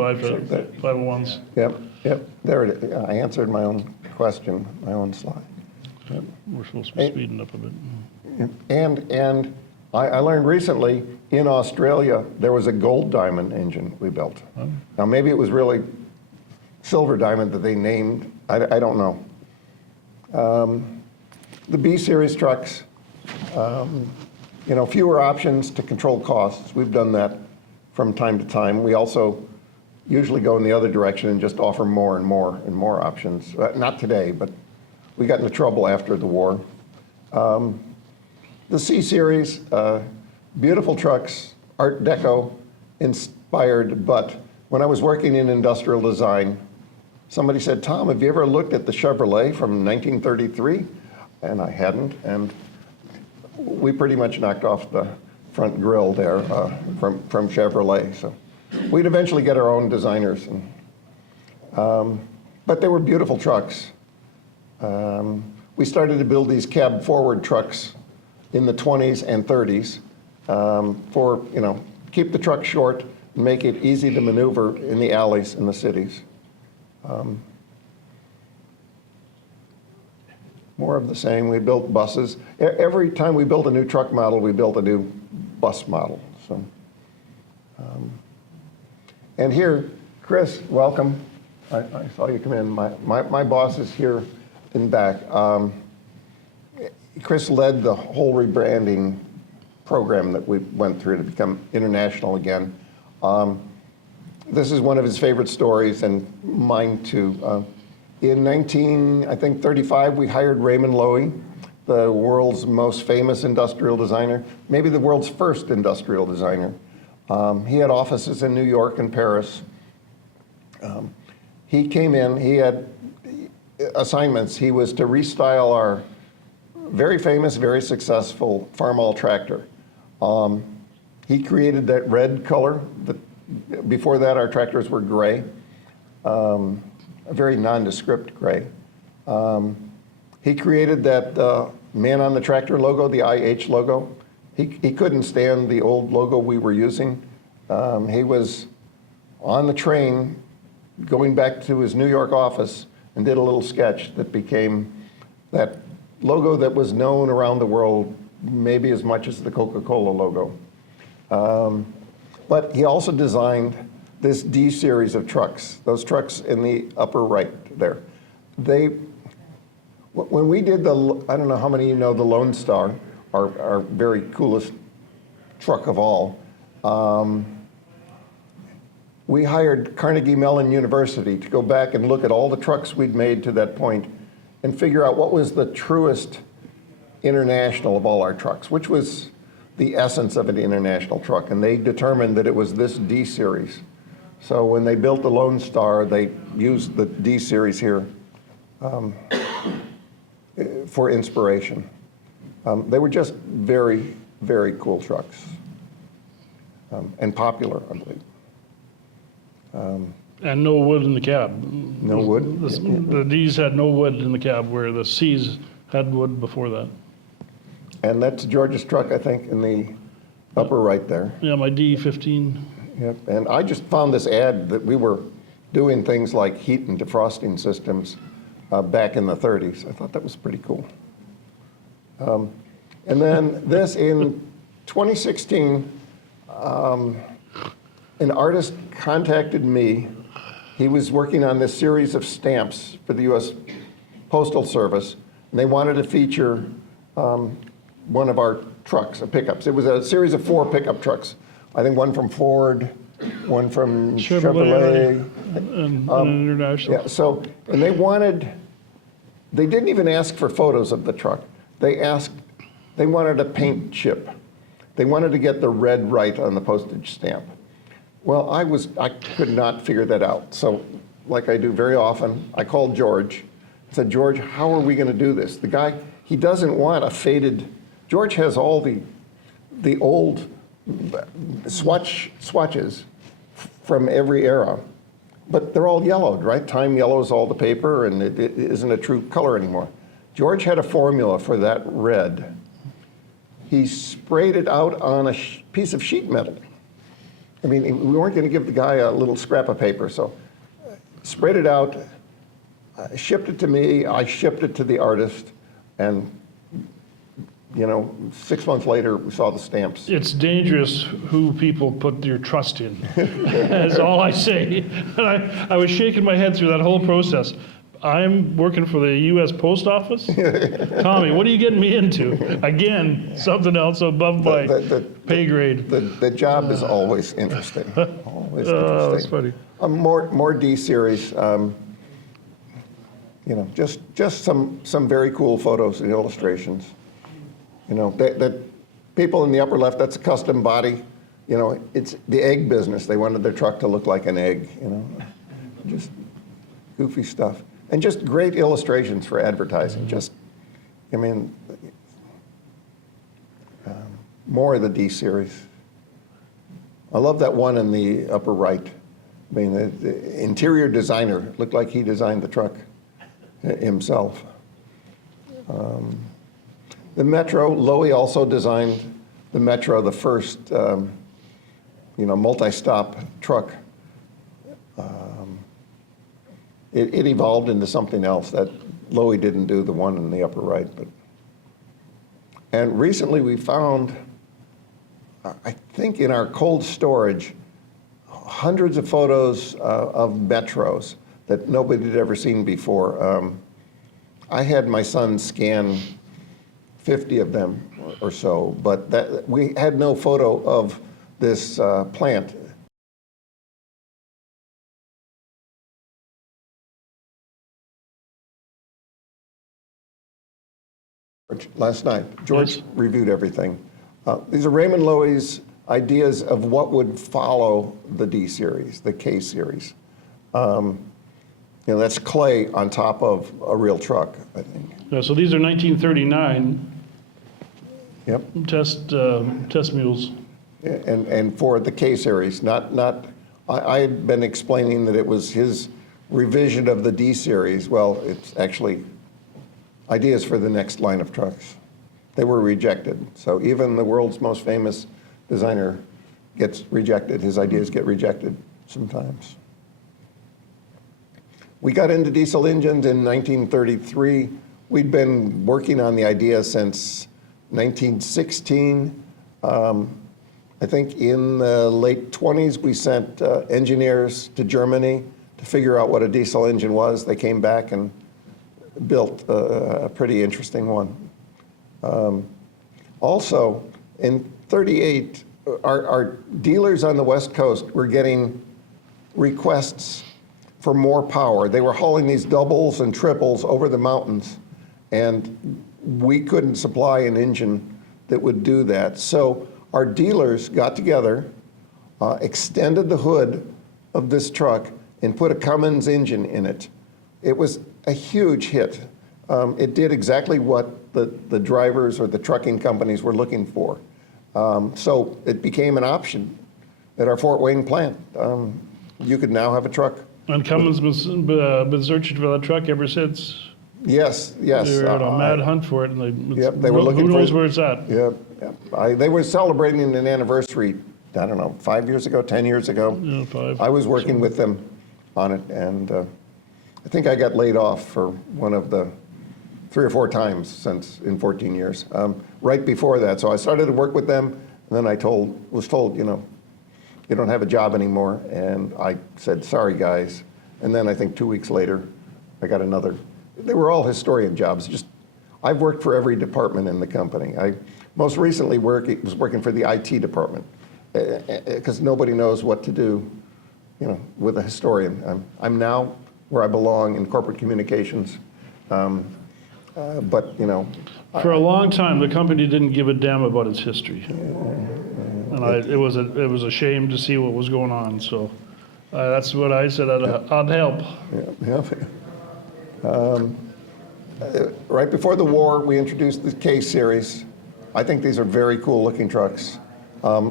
501s. Yep, there it is. I answered my own question, my own slide. Yep, we're supposed to be speeding up a bit. And I learned recently, in Australia, there was a gold diamond engine we built. Now, maybe it was really silver diamond that they named, I don't know. The B series trucks, fewer options to control costs. We've done that from time to time. We also usually go in the other direction and just offer more and more options. Not today, but we got into trouble after the war. The C series, beautiful trucks, Art Deco inspired, but when I was working in industrial design, somebody said, "Tom, have you ever looked at the Chevrolet from 1933? And I hadn't, and we pretty much knocked off the front grille there from Chevrolet. So we'd eventually get our own designers, but they were beautiful trucks. We started to build these cab forward trucks in the 20s and 30s for, keep the truck short and make it easy to maneuver in the alleys in the cities. More of the same. We built buses. Every time we built a new truck model, we built a new bus model. So, and here, Chris, welcome. I saw you come in. My boss is here in back. Chris led the whole rebranding program that we went through to become international again. This is one of his favorite stories, and mine too. In 1935, we hired Raymond Loewy, the world's most famous industrial designer, maybe the world's first industrial designer. He had offices in New York and Paris. He came in, he had assignments. He was to restyle our very famous, very successful Farmall tractor. He created that red color. Before that, our tractors were gray. A very nondescript gray. He created that man on the tractor logo, the IH logo. He couldn't stand the old logo we were using. He was on the train going back to his New York office and did a little sketch that became that logo that was known around the world maybe as much as the Coca-Cola logo. But he also designed this D series of trucks, those trucks in the upper right there. When we did I don't know how many of you know the Lone Star, our very coolest truck of all. We hired Carnegie Mellon University to go back and look at all the trucks we'd made to that point and figure out what was the truest international of all our trucks, which was the essence of an international truck. And they determined that it was this D series. So when they built the Lone Star, they used the D series here for inspiration. They were just very, very cool trucks and popular, I believe. And no wood in the cab. No wood? The Ds had no wood in the cab, where the Cs had wood before that. And that's George's truck, I think, in the upper right there. Yeah, my D15. Yep. And I just found this ad that we were doing things like heat and defrosting systems back in the 30s. I thought that was pretty cool. And then this in 2016, an artist contacted me. He was working on this series of stamps for the U.S. Postal Service, and they wanted to feature one of our trucks, pickups. It was a series of 4 pickup trucks. I think one from Ford, one from Chevrolet. And International. Yeah, so, and they didn't even ask for photos of the truck. They wanted a paint chip. They wanted to get the red right on the postage stamp. Well, I could not figure that out. So, like I do very often, I called George. I said, George, how are we going to do this? The guy, he doesn't want a faded. George has all the old swatches from every era, but they're all yellowed, right? Time yellows all the paper, and it isn't a true color anymore. George had a formula for that red. He sprayed it out on a piece of sheet metal. I mean, we weren't going to give the guy a little scrap of paper, so sprayed it out, shipped it to me, I shipped it to the artist, and 6 months later, we saw the stamps. It's dangerous who people put your trust in. That's all I say. And I was shaking my head through that whole process. I'm working for the U.S. Post Office? Tommy, what are you getting me into? Again, something else above my pay grade. The job is always interesting. Always Oh, that's interesting. funny. More D series. Just some very cool photos and illustrations. That people in the upper left, that's a custom body. It's the egg business. They wanted their truck to look like an egg. Just goofy stuff. And just great illustrations for advertising. More of the D series. I love that one in the upper right. The interior designer looked like he designed the truck himself. The Metro, Lowy also designed the Metro, the first multi-stop truck. It evolved into something else that Lowy didn't do, the one in the upper right. And recently we found, I think in our cold storage, hundreds of photos of Metros that nobody had ever seen before. I had my son scan 50 of them or so, but we had no photo of this plant. Last night, George reviewed everything. These are Raymond Loewy's ideas of what would follow the D series, the K series. That's clay on top of a real truck, I think. Yeah, so these are 1939 Yep. test mules. And for the K series, I had been explaining that it was his revision of the D series. Well, it's actually ideas for the next line of trucks. They were rejected. So even the world's most famous designer gets rejected. His ideas get rejected sometimes. We got into diesel engines in 1933. We'd been working on the idea since 1916. I think in the late 20s, we sent engineers to Germany to figure out what a diesel engine was. They came back and built a pretty interesting one. Also, in 38, our dealers on the West Coast were getting requests for more power. They were hauling these doubles and triples over the mountains, and we couldn't supply an engine that would do that. So our dealers got together, extended the hood of this truck, and put a Cummins engine in it. It was a huge hit. It did exactly what the drivers or the trucking companies were looking for. So it became an option at our Fort Wayne plant. You could now have a truck. And Cummins has been searching for that truck ever since. Yes. They were on a mad hunt for it, and they were looking who for knows it. where it's at. Yep. They were celebrating an anniversary, I don't know, 5 years ago, 10 years ago. Yeah, 5. I was working with them on it, and I think I got laid off for one of the 3 or 4 times since in 14 years. Right before that, so I started to work with them, and then I was told, you don't have a job anymore, and I said, sorry guys. And then I think 2 weeks later, I got another. They were all historian jobs. I've worked for every department in the company. I most recently was working for the IT department, because nobody knows what to do, with a historian. I'm now where I belong in corporate communications. But For a long time, the company didn't give a damn about its history, and it was a shame to see what was going on. So that's what I said. I'd help. Right before the war, we introduced the K series. I think these are very cool looking trucks.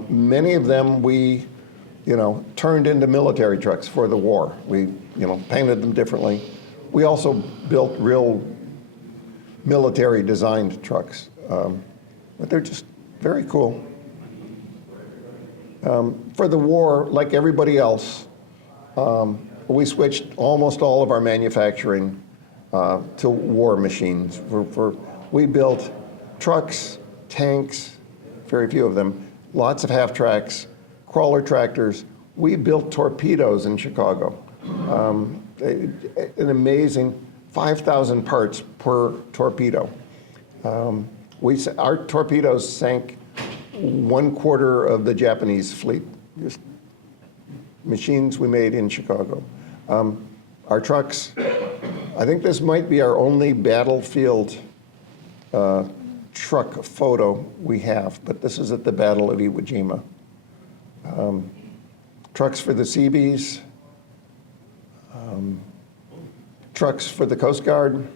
Many of them we, turned into military trucks for the war. We, painted them differently. We also built real military designed trucks, but they're just very cool. For the war, like everybody else, we switched almost all of our manufacturing to war machines. We built trucks, tanks, very few of them, lots of half-tracks, crawler tractors. We built torpedoes in Chicago. An amazing 5,000 parts per torpedo. Our torpedoes sank 1/4 of the Japanese fleet. Just machines we made in Chicago. Our trucks, I think this might be our only battlefield truck photo we have, but this is at the Battle of Iwo Jima. Trucks for the Seabees, trucks for the Coast Guard.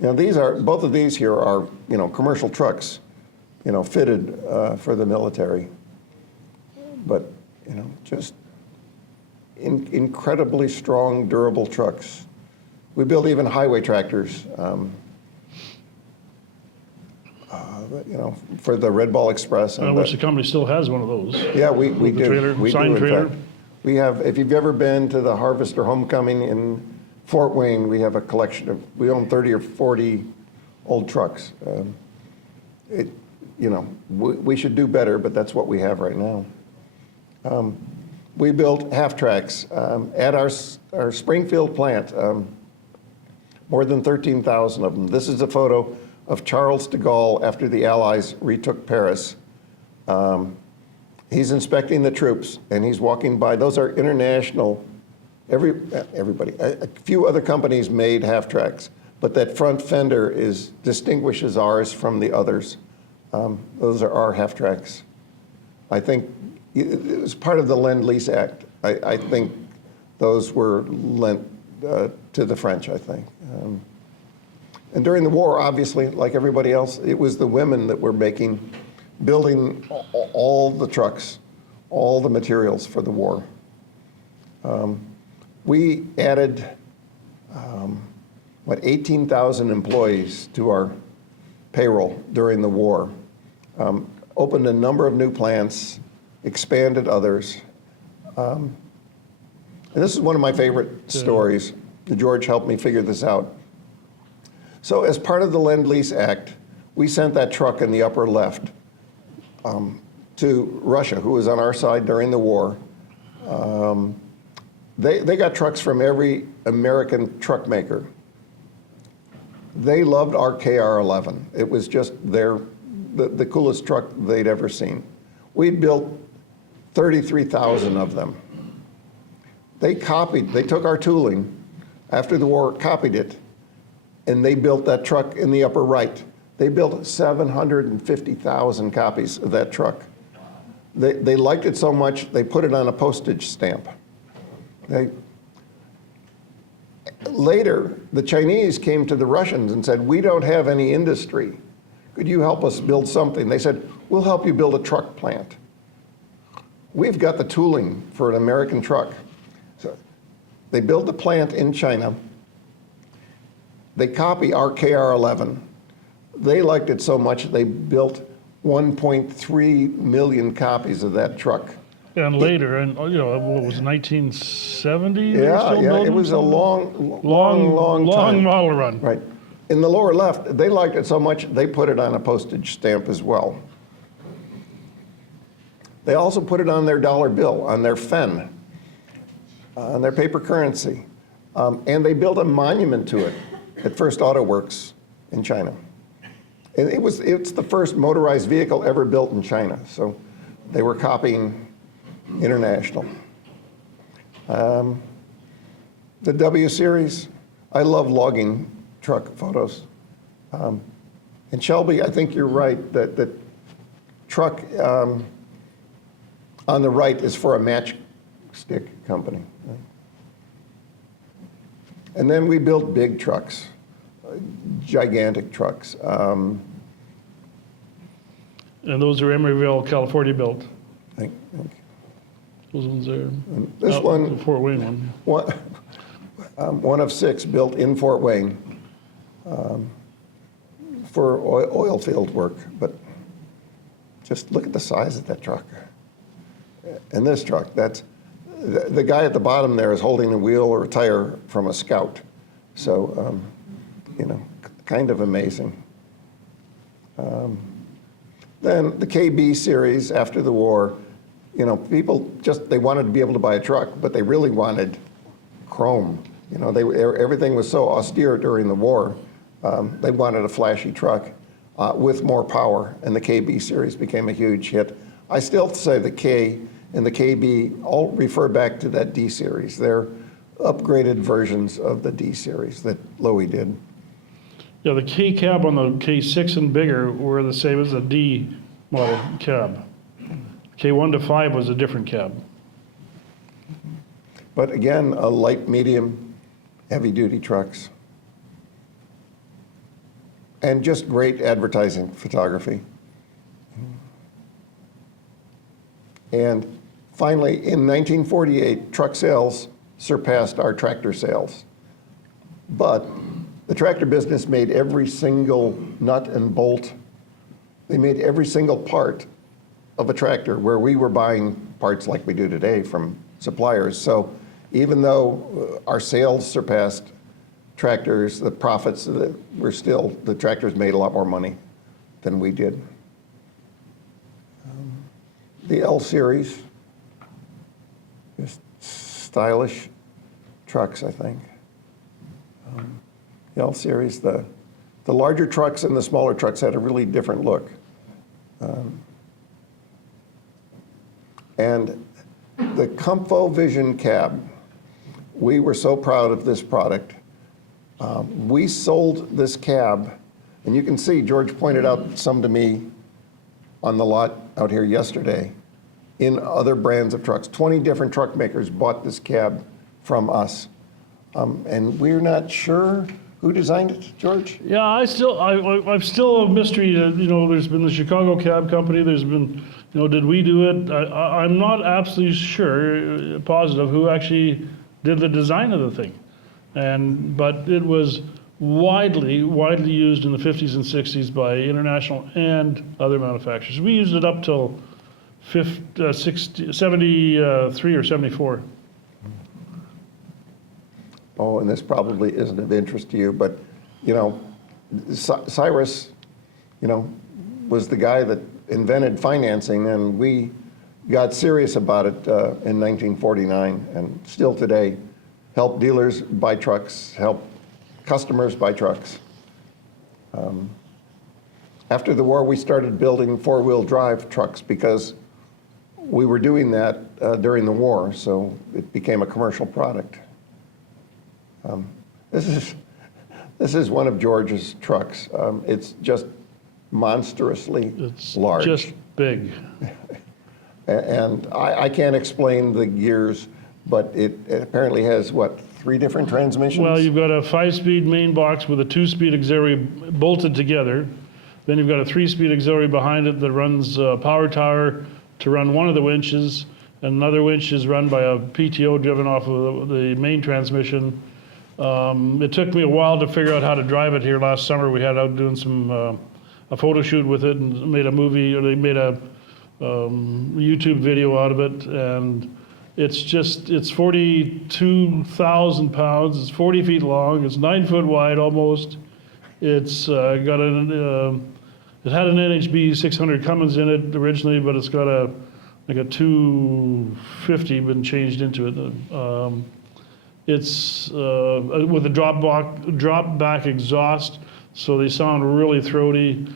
Both of these here are, commercial trucks, fitted for the military. But, just incredibly strong, durable trucks. We build even highway tractors, for the Red Ball Express. Which the company still has one of those. Yeah, we the do. Trailer, We sign do, in trailer. fact. We have, if you've ever been to the Harvester Homecoming in Fort Wayne, we have a collection of, we own 30 or 40 old trucks. We should do better, but that's what we have right now. We built half-tracks at our Springfield plant, more than 13,000 of them. This is a photo of Charles de Gaulle after the Allies retook Paris. He's inspecting the troops, and he's walking by. Those are international, everybody. A few other companies made half-tracks, but that front fender distinguishes ours from the others. Those are our half-tracks. I think it was part of the Lend-Lease Act. I think those were lent to the French, I think. And during the war, obviously, like everybody else, it was the women that were building all the trucks, all the materials for the war. We added, 18,000 employees to our payroll during the war. Opened a number of new plants, expanded others. And this is one of my favorite stories. George helped me figure this out. So as part of the Lend-Lease Act, we sent that truck in the upper left to Russia, who was on our side during the war. They got trucks from every American truck maker. They loved our KR-11. It was just the coolest truck they'd ever seen. We'd built 33,000 of them. They took our tooling after the war, copied it, and they built that truck in the upper right. They built 750,000 copies of that truck. They liked it so much, they put it on a postage stamp. Later, the Chinese came to the Russians and said, we don't have any industry. Could you help us build something? They said, we'll help you build a truck plant. We've got the tooling for an American truck. So they built the plant in China. They copy our KR11. They liked it so much, they built 1.3 million copies of that truck. And later, and what was it, 1970? Yeah, it was a long time. Model run. Right. In the lower left, they liked it so much, they put it on a postage stamp as well. They also put it on their dollar bill, on their fen, on their paper currency. And they built a monument to it at First Auto Works in China. And it's the first motorized vehicle ever built in China. So they were copying International. The W series, I love logging truck photos. And Shelby, I think you're right that the truck on the right is for a matchstick company. Right? And then we built big trucks, gigantic trucks. And those are Emeryville, California built. Those ones there. This The Fort Wayne one. One of 6 built in Fort Wayne for oil field work. But just look at the size of that truck. And this truck, that's the guy at the bottom there is holding a wheel or a tire from a Scout. So, kind of amazing. Then the KB series after the war, people they wanted to be able to buy a truck, but they really wanted chrome. Everything was so austere during the war. They wanted a flashy truck with more power, and the KB series became a huge hit. I still say the K and the KB all refer back to that D series. They're upgraded versions of the D series that Lowy did. Yeah, the K cab on the K6 and bigger were the same as the D model cab. K1 to 5 was a different cab. But again, a light, medium, heavy-duty trucks. And just great advertising photography. And finally, in 1948, truck sales surpassed our tractor sales. But the tractor business made every single nut and bolt. They made every single part of a tractor, where we were buying parts like we do today from suppliers. So even though our sales surpassed tractors, the profits were still, the tractors made a lot more money than we did. The L series, just stylish trucks, I think. The L series, the larger trucks and the smaller trucks had a really different look. And the Comfo Vision cab, we were so proud of this product. We sold this cab, and you can see George pointed out some to me on the lot out here yesterday in other brands of trucks. 20 different truck makers bought this cab from us. And we're not sure who designed it, George? Yeah, I'm still a mystery. There's been the Chicago Cab Company. There's been, did we do it? I'm not absolutely sure, positive, who actually did the design of the thing. But it was widely used in the 50s and 60s by International and other manufacturers. We used it up till 73 or 74. Oh, and this probably isn't of interest to you, but, Cyrus, was the guy that invented financing, and we got serious about it in 1949, and still today, help dealers buy trucks, help customers buy trucks. After the war, we started building four-wheel drive trucks because we were doing that during the war, so it became a commercial product. This is one of George's trucks. It's just monstrously It's large. just big. And I can't explain the gears, but it apparently has, what, 3 different transmissions? Well, you've got a 5-speed main box with a 2-speed auxiliary bolted together. Then you've got a 3-speed auxiliary behind it that runs a power tower to run one of the winches, and another winch is run by a PTO driven off of the main transmission. It took me a while to figure out how to drive it here last summer. We had out doing some a photo shoot with it and made a movie, or they made a YouTube video out of it, and it's 42,000 pounds. It's 40 feet long. It's 9 foot wide almost. It's got it had an NHB 600 Cummins in it originally, but it's got like a 250 been changed into it. It's with a drop back exhaust, so they sound really throaty.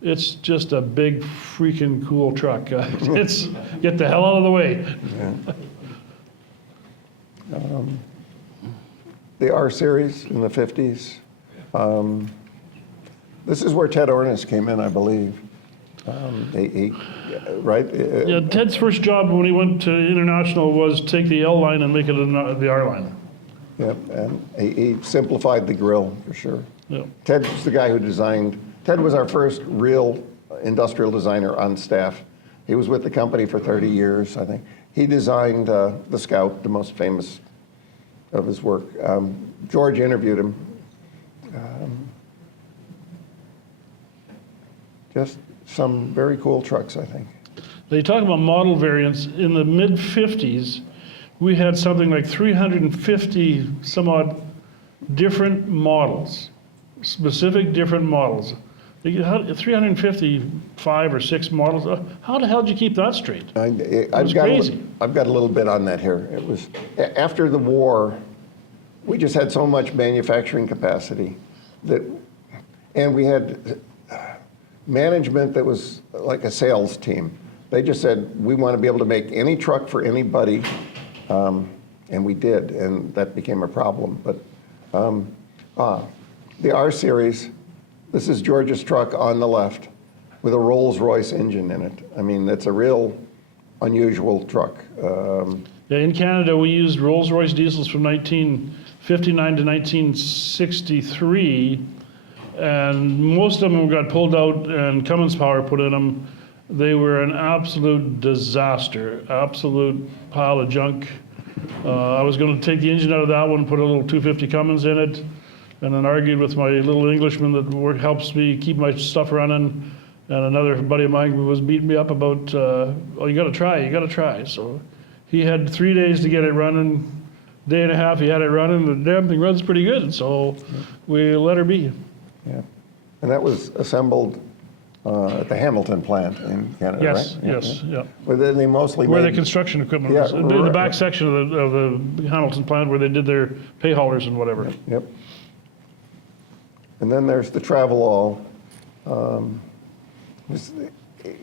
It's just a big freaking cool truck. It's get the hell out of the way. Yeah. The R series in the 50s. This is where Ted Ornish came in, I believe. Right? Yeah, Ted's first job when he went to International was take the L line and make it the R line. Yep, and he simplified the grill for sure. Yeah. Ted was the guy who designed, Ted was our first real industrial designer on staff. He was with the company for 30 years, I think. He designed the Scout, the most famous of his work. George interviewed him. Just some very cool trucks, I think. They talk about model variants. In the mid-50s, we had something like 350 some odd different models, specific different models. 355 or 6 models. How the hell did you keep that straight? I've got crazy. I've got a little bit on that here. It was after the war, we just had so much manufacturing capacity and we had management that was like a sales team. They just said, we want to be able to make any truck for anybody, and we did, and that became a problem. But the R series, this is George's truck on the left with a Rolls-Royce engine in it. I mean, that's a real unusual truck. Yeah, in Canada, we used Rolls-Royce diesels from 1959 to 1963, and most of them got pulled out and Cummins power put in them. They were an absolute disaster, absolute pile of junk. I was going to take the engine out of that one, put a little 250 Cummins in it, and then argued with my little Englishman that helps me keep my stuff running. And another buddy of mine was beating me up about, oh, you got to try. So he had 3 days to get it running, day and a half he had it running. The damn thing runs pretty good, so we let her be. Yeah, and that was assembled at the Hamilton plant in Canada, Yes, right? yes, yeah. But then they mostly Where the made, construction equipment Yeah, was, in the right. back section of the Hamilton plant where they did their pay haulers and whatever. Yep. And then there's the Travelall,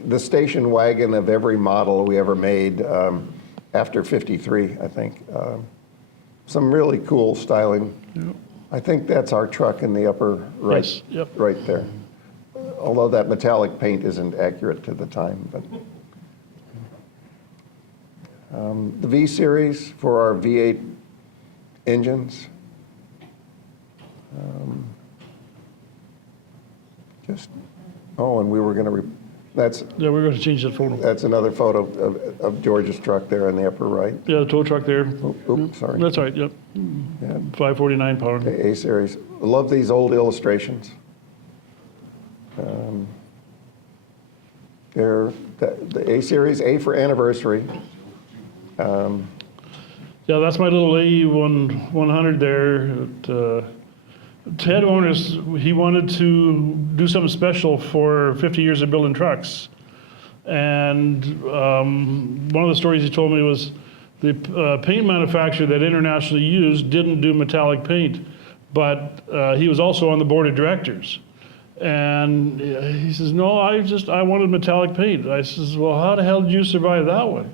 the station wagon of every model we ever made after '53, I think. Some really cool styling. Yep. I think that's our truck in the upper right, Yes, yep. right there. Although that metallic paint isn't accurate to the time, but. The V series for our V8 engines. And we were going to, Yeah, we're going to change that photo. that's another photo of George's truck there in the upper right. Yeah, the tow truck there. Oops, sorry. That's all right, yep. Yeah. 549 power. A series. I love these old illustrations. They're the A series, A for anniversary. Yeah, that's my little AE100 there. Ted Ornish, he wanted to do something special for 50 years of building trucks. And one of the stories he told me was the paint manufacturer that International used didn't do metallic paint, but he was also on the board of directors. And he says, no, I wanted metallic paint. I says, well, how the hell did you survive that one?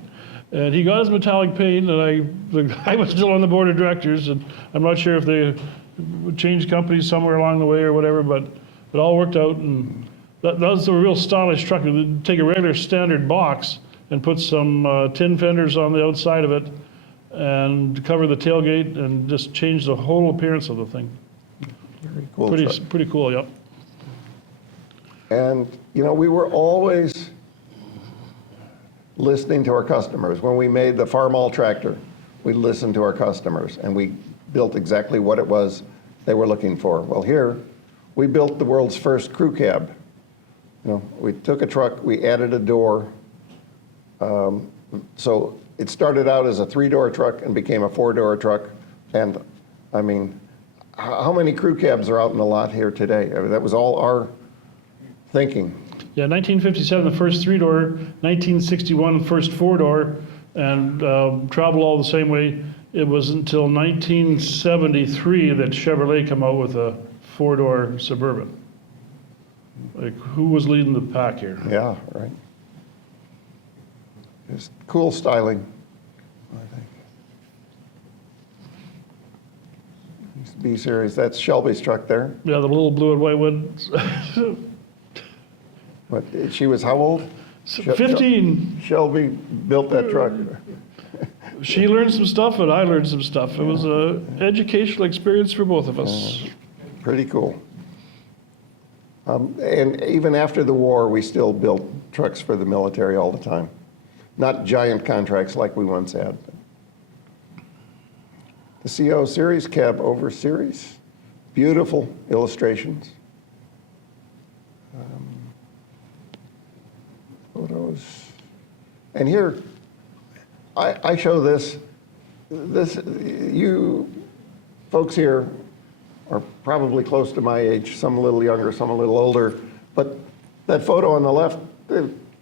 And he got his metallic paint, and the guy was still on the board of directors, and I'm not sure if they changed companies somewhere along the way or whatever, but it all worked out, and that was a real stylish truck. You'd take a regular standard box and put some tin fenders on the outside of it and cover the tailgate and just change the whole appearance of the thing. Very cool truck. Pretty cool, yep. And, you know, we were always listening to our customers. When we made the Farmall tractor, we listened to our customers, and we built exactly what it was they were looking for. Well, here, we built the world's first crew cab. You know, we took a truck, we added a door. So it started out as a 3-door truck and became a 4-door truck. And, I mean, how many crew cabs are out in the lot here today? I mean, that was all our thinking. Yeah, 1957, the first 3-door, 1961, the first 4-door, and traveled all the same way. It was until 1973 that Chevrolet came out with a 4-door Suburban. Like, who was leading the pack here? Yeah, right. It's cool styling, I think. B-Series, that's Shelby's truck there. Yeah, the little blue and white one. But she was how old? 15. Shelby built that truck. She learned some stuff, and I learned some stuff. It was an educational experience for both of us. Pretty cool. And even after the war, we still built trucks for the military all the time. Not giant contracts like we once had. The CO series, cab over series. Beautiful illustrations. Photos. And here, I show this. You folks here are probably close to my age, some a little younger, some a little older. But that photo on the left,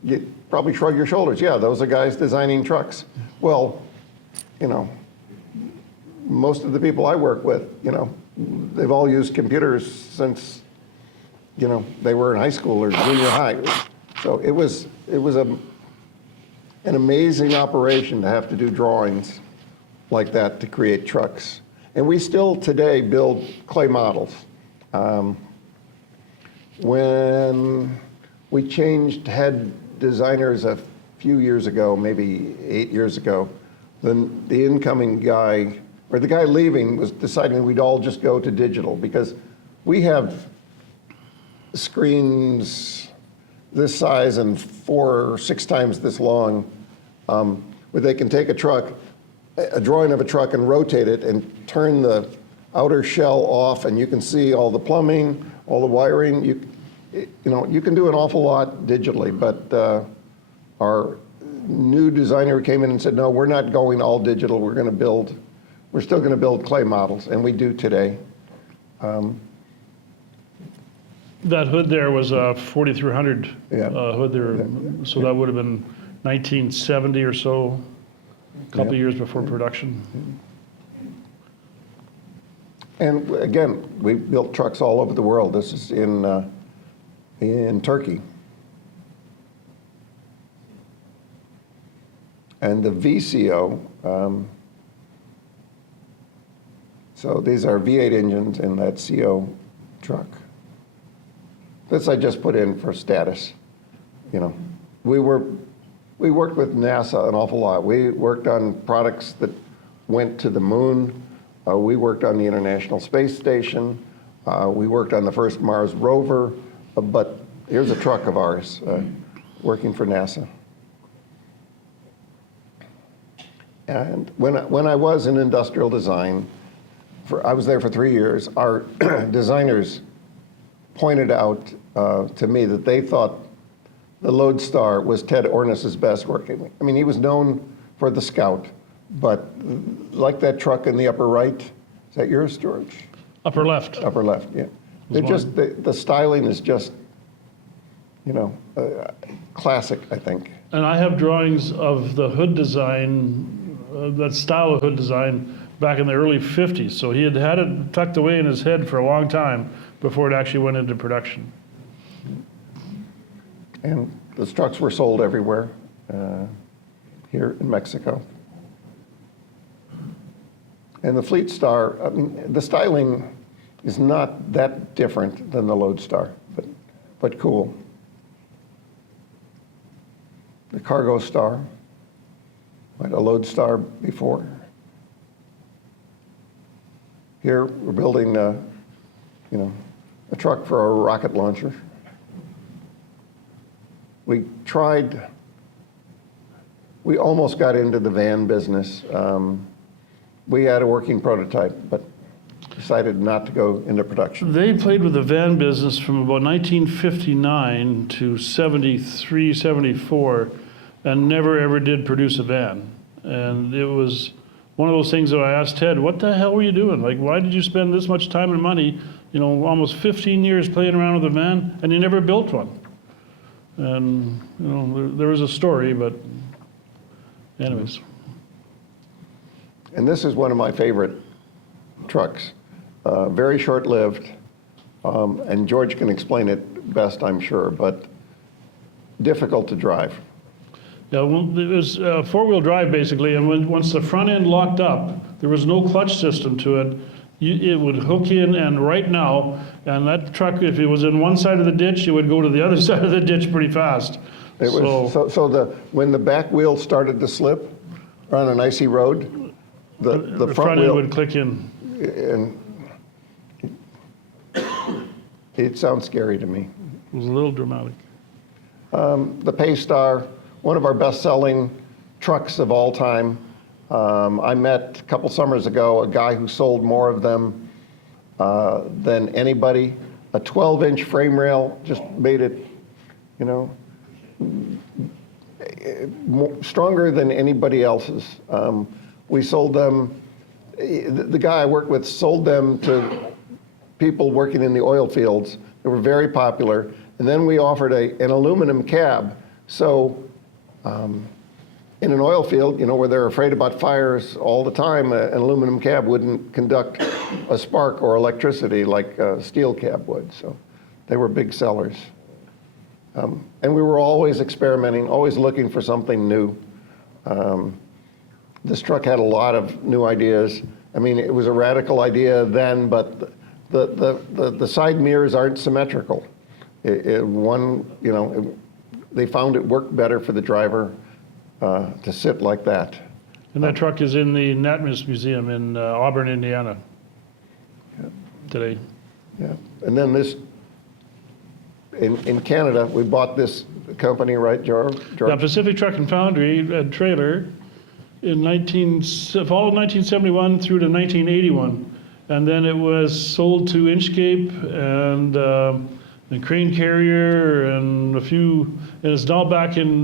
you probably shrug your shoulders. Yeah, those are guys designing trucks. Well, you know, most of the people I work with, you know, they've all used computers since, you know, they were in high school or junior high. So it was an amazing operation to have to do drawings like that to create trucks. And we still today build clay models. When we changed head designers a few years ago, maybe 8 years ago, then the incoming guy, or the guy leaving, was deciding we'd all just go to digital, because we have screens this size and 4 or 6 times this long, where they can take a truck, a drawing of a truck, and rotate it and turn the outer shell off, and you can see all the plumbing, all the wiring. You know, you can do an awful lot digitally, but our new designer came in and said, no, we're not going all digital. We're still going to build clay models, and we do today. That hood there was a 4300 Yeah. hood there, so that would have been 1970 or so, a couple of years before production. And again, we built trucks all over the world. This is in Turkey. And the VCO, so these are V8 engines in that CO truck. This I just put in for status. You know, we worked with NASA an awful lot. We worked on products that went to the moon. We worked on the International Space Station. We worked on the first Mars rover. But here's a truck of ours working for NASA. And when I was in industrial design, I was there for 3 years, our designers pointed out to me that they thought the Lodestar was Ted Ornis's best work. I mean, he was known for the Scout, but like that truck in the upper right, is that yours, George? Upper left. Upper left, yeah. They're just, the styling is just, you know, classic, I think. And I have drawings of the hood design, that style of hood design, back in the early 50s. So he had it tucked away in his head for a long time before it actually went into production. And those trucks were sold everywhere here in Mexico. And the Fleet Star, I mean, the styling is not that different than the Lodestar, but cool. The Cargo Star, right, a Lodestar before. Here we're building, a truck for a rocket launcher. We almost got into the van business. We had a working prototype, but decided not to go into production. They played with the van business from about 1959 to 73, 74, and never ever did produce a van. And it was one of those things that I asked Ted, what the hell were you doing? Like, why did you spend this much time and money, almost 15 years playing around with a van, and you never built one? And, there was a story, but anyways. And this is one of my favorite trucks. Very short-lived, and George can explain it best, I'm sure, but difficult to drive. Yeah, well, it was four-wheel drive basically, and once the front end locked up, there was no clutch system to it. It would hook in and right now, and that truck, if it was in one side of the ditch, it would go to the other side of the ditch pretty fast. It was, when the back wheel started to slip on an icy road, the front end wheel would click in. And it sounds scary to me. It was a little dramatic. The Paystar, one of our best-selling trucks of all time. I met a couple summers ago a guy who sold more of them than anybody. A 12-inch frame rail just made it, stronger than anybody else's. We sold them, the guy I worked with sold them to people working in the oil fields. They were very popular. And then we offered an aluminum cab. So in an oil field, where they're afraid about fires all the time, an aluminum cab wouldn't conduct a spark or electricity like a steel cab would. So they were big sellers. And we were always experimenting, always looking for something new. This truck had a lot of new ideas. I mean, it was a radical idea then, but the side mirrors aren't symmetrical. They found it worked better for the driver to sit like that. And that truck is in the Natmas Museum in Auburn, Indiana today. Yeah. And then this, in Canada, we bought this company, right, George? Yeah, Pacific Truck and Foundry and Trailer in fall of 1971 through to 1981. And then it was sold to Inchcape and Crane Carrier and a few, and it's now back in,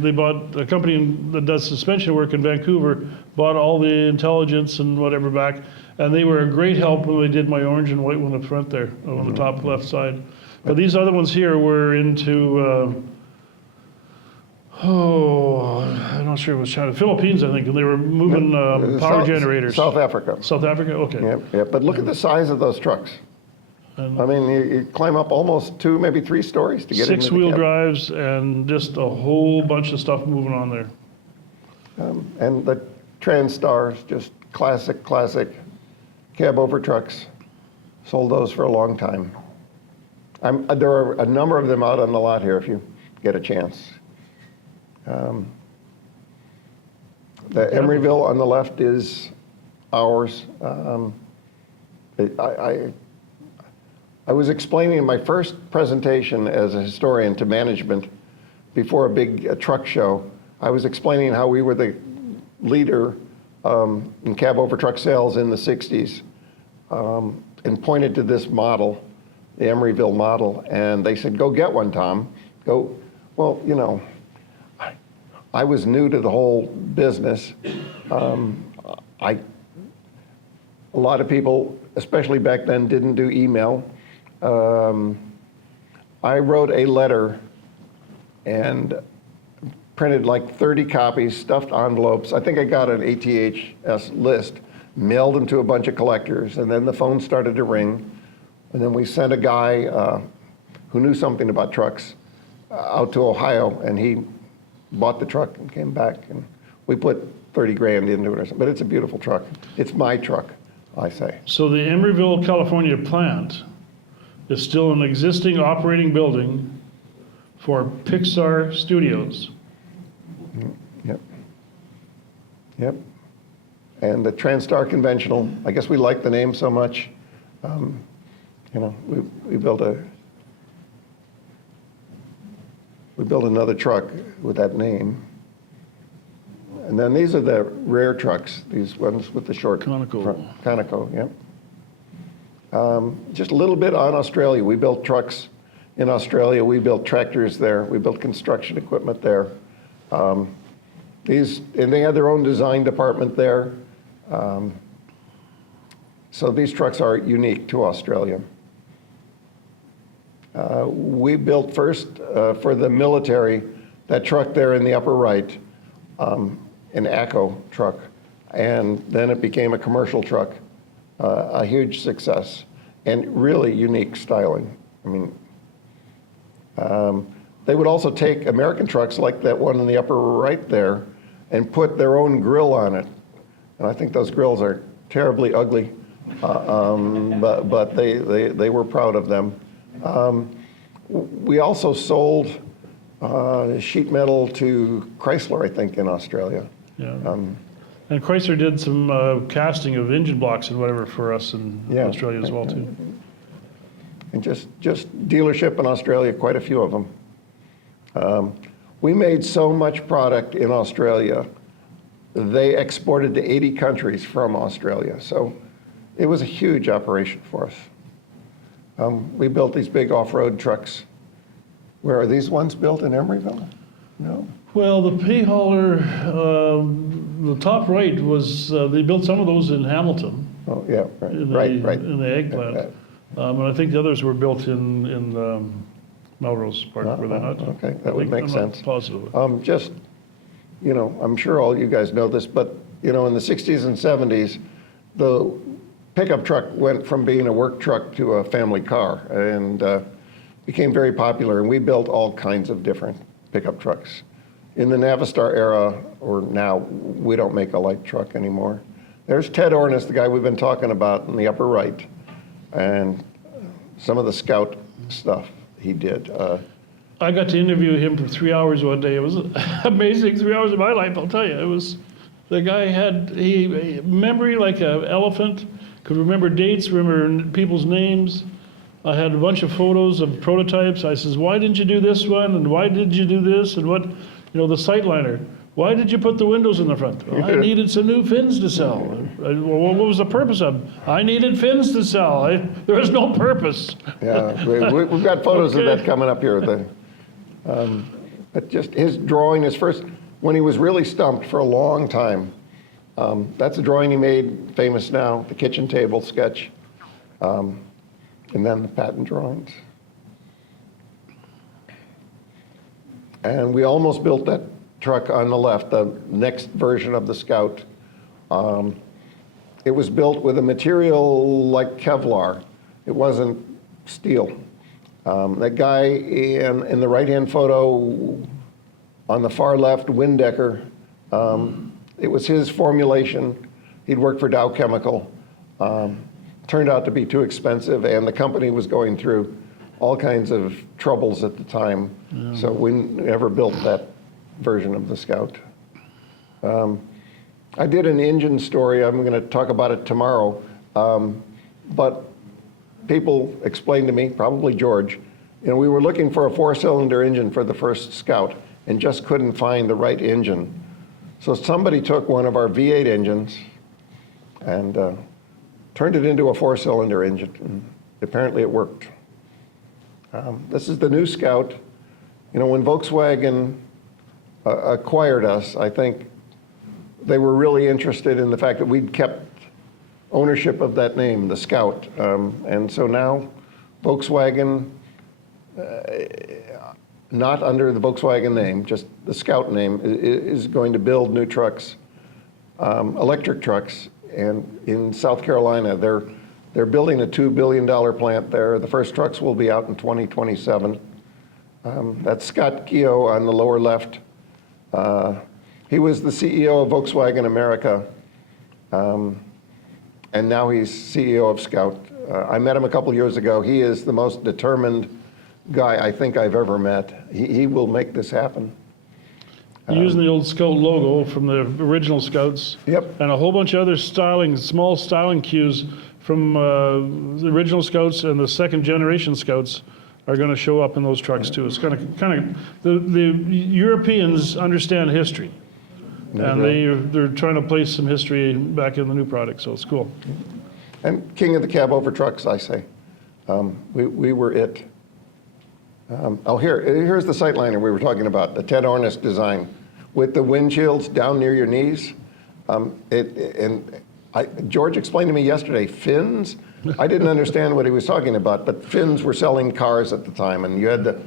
they bought a company that does suspension work in Vancouver, bought all the intelligence and whatever back, and they were a great help when they did my orange and white one up front there, on the top left side. But these other ones here were into, I'm not sure it was China, Philippines, I think, and they were moving power generators. South Africa. South Africa, okay. Yeah, but look at the size of those trucks. I mean, you climb up almost 2, maybe 3 stories to get into the cab. 6-wheel drives and just a whole bunch of stuff moving on there. And the TransStars, just classic cab over trucks. Sold those for a long time. There are a number of them out on the lot here if you get a chance. The Emeryville on the left is ours. I was explaining in my first presentation as a historian to management before a big truck show. I was explaining how we were the leader in cab over truck sales in the 60s and pointed to this model, the Emeryville model, and they said, go get one, Tom. Go. Well, I was new to the whole business. A lot of people, especially back then, didn't do email. I wrote a letter and printed like 30 copies, stuffed envelopes. I think I got an ATHS list, mailed them to a bunch of collectors, and then the phone started to ring. And then we sent a guy who knew something about trucks out to Ohio, and he bought the truck and came back, and we put 30 grand into it or something. But it's a beautiful truck. It's my truck, I say. So the Emeryville, California plant is still an existing operating building for Pixar Studios. Yep. Yep. And the TransStar Conventional, I guess we like the name so much. You know, we built another truck with that name. And then these are the rare trucks, these ones with the short Conoco. front. Conoco, yep. Just a little bit on Australia. We built trucks in Australia. We built tractors there. We built construction equipment there. And they had their own design department there. So these trucks are unique to Australia. We built first for the military, that truck there in the upper right, an ACO truck. And then it became a commercial truck, a huge success, and really unique styling. I mean, they would also take American trucks like that one in the upper right there and put their own grill on it. And I think those grills are terribly ugly, but they were proud of them. We also sold sheet metal to Chrysler, I think, in Australia. Yeah. And Chrysler did some casting of engine blocks and whatever for us in Australia as well, too. And just dealership in Australia, quite a few of them. We made so much product in Australia, they exported to 80 countries from Australia. So it was a huge operation for us. We built these big off-road trucks. Where are these ones built in Emeryville? No. Well, the pay hauler, the top right was, they built some of those in Hamilton. Oh, yeah, right. In the egg plant. And I think the others were built in Melrose Park, were they not? Okay, that would make sense. I'm not positive. Just, you know, I'm sure all you guys know this, but, you know, in the 60s and 70s, the pickup truck went from being a work truck to a family car and became very popular. And we built all kinds of different pickup trucks. In the Navistar era, or now, we don't make a light truck anymore. There's Ted Ornis, the guy we've been talking about in the upper right, and some of the Scout stuff he did. I got to interview him for 3 hours one day. It was amazing 3 hours of my life, I'll tell you. It was, the guy had memory like an elephant, could remember dates, remember people's names. I had a bunch of photos of prototypes. I says, why didn't you do this one? And why did you do this? And what, you know, the sightliner. Why did you put the windows in the front? Well, I needed some new fins to sell. Well, what was the purpose of them? I needed fins to sell. There was no purpose. Yeah, we've got photos of that coming up here. But just his drawing, his first, when he was really stumped for a long time, that's a drawing he made famous now, the kitchen table sketch, and then the patent drawings. And we almost built that truck on the left, the next version of the Scout. It was built with a material like Kevlar. It wasn't steel. That guy in the right-hand photo on the far left, Windecker, it was his formulation. He'd worked for Dow Chemical. Turned out to be too expensive, and the company was going through all kinds of troubles at the time. So we never built that version of the Scout. I did an engine story. I'm going to talk about it tomorrow. But people explained to me, probably George, you know, we were looking for a 4-cylinder engine for the first Scout and just couldn't find the right engine. So somebody took one of our V8 engines and turned it into a 4-cylinder engine. And apparently it worked. This is the new Scout. You know, when Volkswagen acquired us, I think they were really interested in the fact that we'd kept ownership of that name, the Scout. And so now Volkswagen, not under the Volkswagen name, just the Scout name, is going to build new trucks, electric trucks. And in South Carolina, they're building a $2 billion plant there. The first trucks will be out in 2027. That's Scott Keogh on the lower left. He was the CEO of Volkswagen America, and now he's CEO of Scout. I met him a couple years ago. He is the most determined guy I think I've ever met. He will make this happen. Using the old Scout logo from the original Scouts. Yep. And a whole bunch of other small styling cues from the original Scouts and the second generation Scouts are going to show up in those trucks too. It's the Europeans understand history, and they're trying to place some history back in the new product. So it's cool. And king of the cab over trucks, I say. We were it. Here's the sightliner we were talking about, the Ted Ornish design, with the windshields down near your knees. George explained to me yesterday, fins. I didn't understand what he was talking about, but fins were selling cars at the time, and you had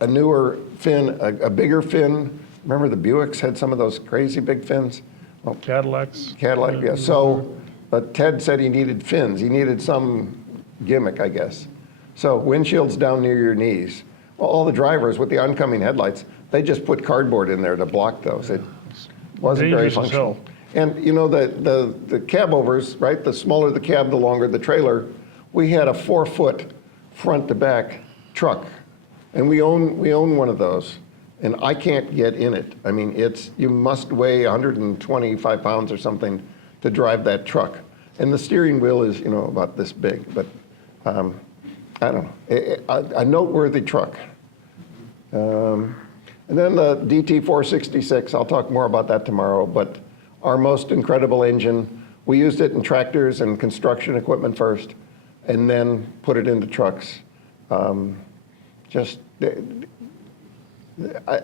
a newer fin, a bigger fin. Remember the Buicks had some of those crazy big fins? Well, Cadillacs. Cadillac, yeah. So, but Ted said he needed fins. He needed some gimmick, I guess. So windshields down near your knees. Well, all the drivers with the oncoming headlights, they just put cardboard in there to block those. It wasn't very Dangerous as hell. functional. And you know, the cab overs, right? The smaller the cab, the longer the trailer. We had a 4-foot front to back truck, and we own one of those. And I can't get in it. I mean, you must weigh 125 pounds or something to drive that truck. And the steering wheel is, you know, about this big, but I don't know, a noteworthy truck. And then the DT466, I'll talk more about that tomorrow, but our most incredible engine, we used it in tractors and construction equipment first, and then put it into trucks.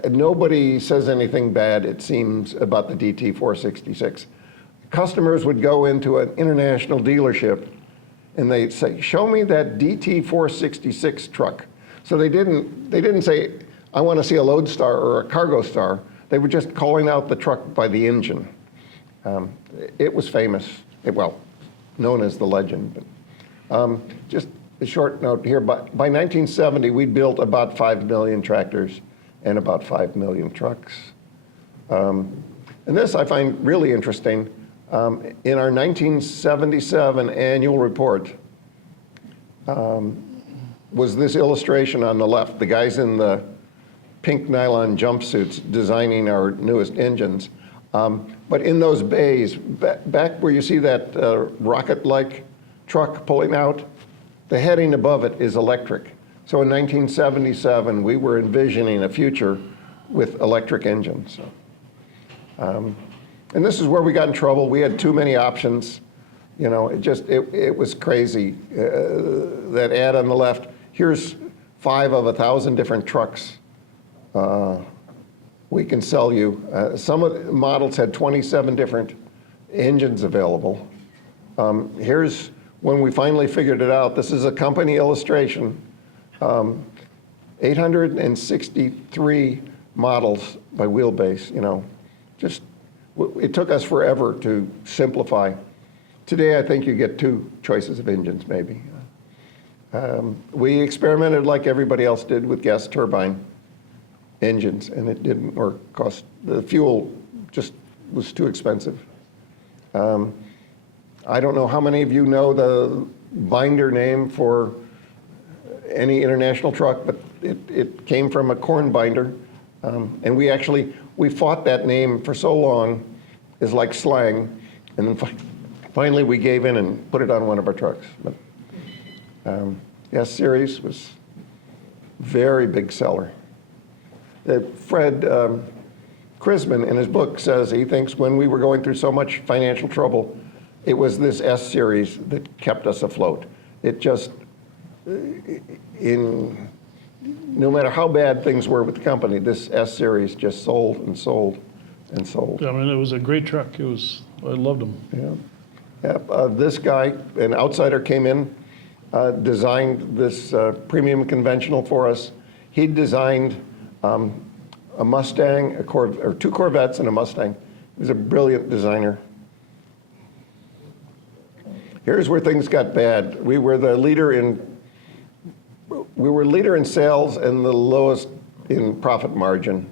Nobody says anything bad, it seems, about the DT466. Customers would go into an international dealership and they'd say, show me that DT466 truck. So they didn't say, I want to see a Lodestar or a Cargo Star. They were just calling out the truck by the engine. It was famous, known as the legend. But, just a short note here, by 1970, we'd built about 5 million tractors and about 5 million trucks. And this I find really interesting. In our 1977 annual report was this illustration on the left, the guys in the pink nylon jumpsuits designing our newest engines. But in those bays, back where you see that rocket-like truck pulling out, the heading above it is electric. So in 1977, we were envisioning a future with electric engines. And this is where we got in trouble. We had too many options. You know, it was crazy. That ad on the left, here's 5 of 1,000 different trucks we can sell you. Some of the models had 27 different engines available. Here's when we finally figured it out. This is a company illustration. 863 models by wheelbase, you know. It took us forever to simplify. Today, I think you get 2 choices of engines, maybe. We experimented like everybody else did with gas turbine engines, and it didn't work. The fuel just was too expensive. I don't know how many of you know the binder name for any international truck, but it came from a corn binder. And we fought that name for so long, is like slang, and then finally we gave in and put it on one of our trucks. But S-Series was very big seller. Fred Krisman in his book says he thinks when we were going through so much financial trouble, it was this S-Series that kept us afloat. It just, no matter how bad things were with the company, this S-Series just sold and sold and sold. I mean, it was a great truck. I loved them. Yeah. This guy, an outsider, came in, designed this premium conventional for us. He designed a Mustang, or 2 Corvettes and a Mustang. He was a brilliant designer. Here's where things got bad. We were the leader in We were leader in sales and the lowest in profit margin.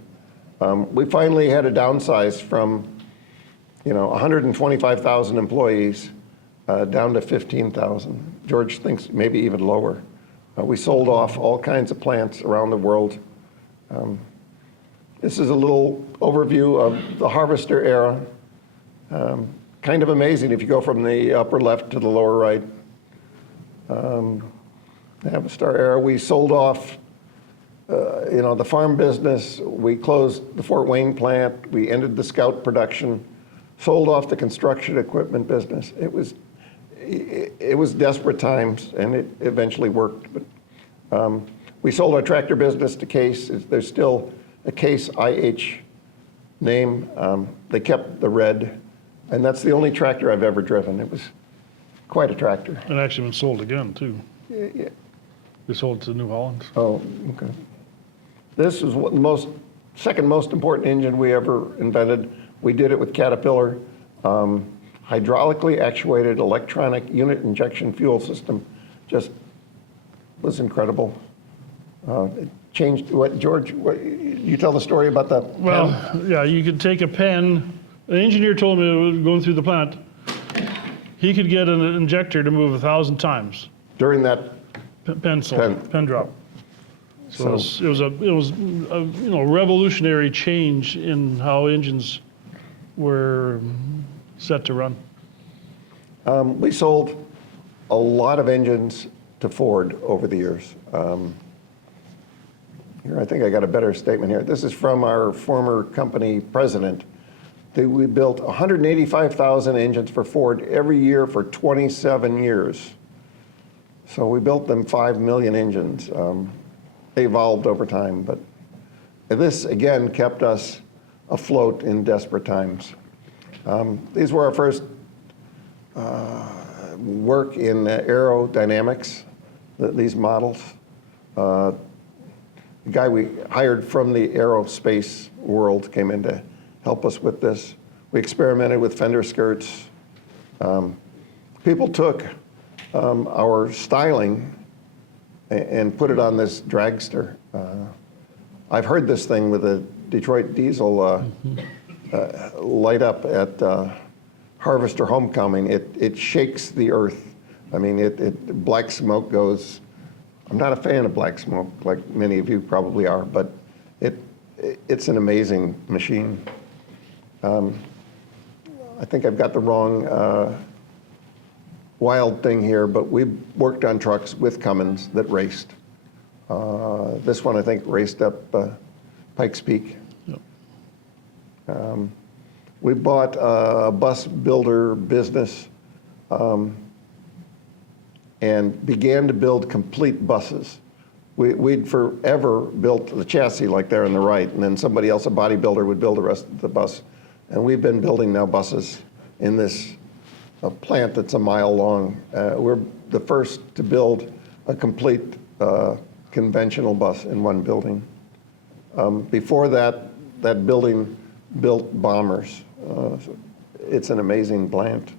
We finally had to downsize from 125,000 employees down to 15,000. George thinks maybe even lower. We sold off all kinds of plants around the world. This is a little overview of the Harvester era. Kind of amazing if you go from the upper left to the lower right. The Harvester era, we sold off the farm business. We closed the Fort Wayne plant. We ended the Scout production, sold off the construction equipment business. It was desperate times, and it eventually worked. But we sold our tractor business to Case. There's still a Case IH name. They kept the red, and that's the only tractor I've ever driven. It was quite a tractor. It actually been sold again, too. Yeah. We sold it to New Holland. Oh, okay. This is what the second most important engine we ever invented. We did it with Caterpillar. Hydraulically actuated electronic unit injection fuel system. Just was incredible. It changed what, George, you tell the story about the pen? Well, yeah, you could take a pen. The engineer told me going through the plant, he could get an injector to move 1,000 times. During that Pen drop. So it was a revolutionary change in how engines were set to run. We sold a lot of engines to Ford over the years. Here, I think I got a better statement here. This is from our former company president. We built 185,000 engines for Ford every year for 27 years. So we built them 5 million engines. They evolved over time, but this again kept us afloat in desperate times. These were our first work in aerodynamics, these models. The guy we hired from the aerospace world came in to help us with this. We experimented with fender skirts. People took our styling and put it on this dragster. I've heard this thing with a Detroit diesel light up at Harvester Homecoming. It shakes the earth. I mean, black smoke goes. I'm not a fan of black smoke, like many of you probably are, but it's an amazing machine. I think I've got the wrong wild thing here, but we worked on trucks with Cummins that raced. This one, I think, raced up Pikes Peak. Yep. We bought a bus builder business and began to build complete buses. We'd forever built the chassis like there on the right, and then somebody else, a bodybuilder, would build the rest of the bus. And we've been building now buses in this plant that's a mile long. We're the first to build a complete conventional bus in one building. Before that, that building built bombers. It's an amazing plant.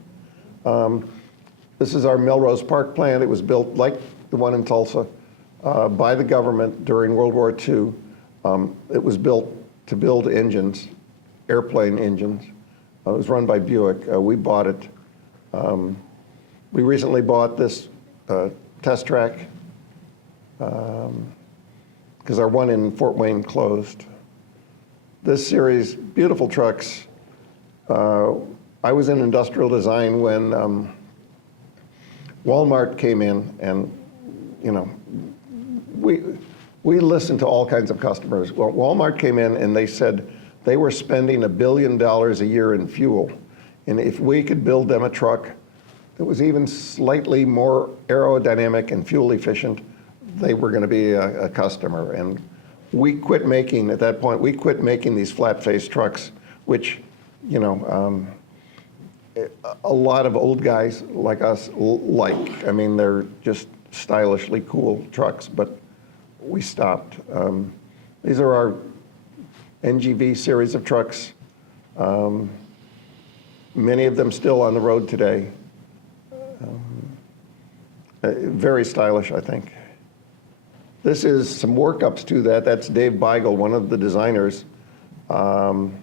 This is our Melrose Park plant. It was built like the one in Tulsa by the government during World War II. It was built to build engines, airplane engines. It was run by Buick. We bought it. We recently bought this test track because our one in Fort Wayne closed. This series, beautiful trucks. I was in industrial design when Walmart came in, and we listened to all kinds of customers. Well, Walmart came in and they said they were spending $1 billion a year in fuel. And if we could build them a truck that was even slightly more aerodynamic and fuel efficient, they were going to be a customer. And we quit making, at that point, we quit making these flat-faced trucks, which, a lot of old guys like us like. I mean, they're just stylishly cool trucks, but we stopped. These are our NGV series of trucks. Many of them still on the road today. Very stylish, I think. This is some workups to that. That's Dave Beigel, one of the designers. And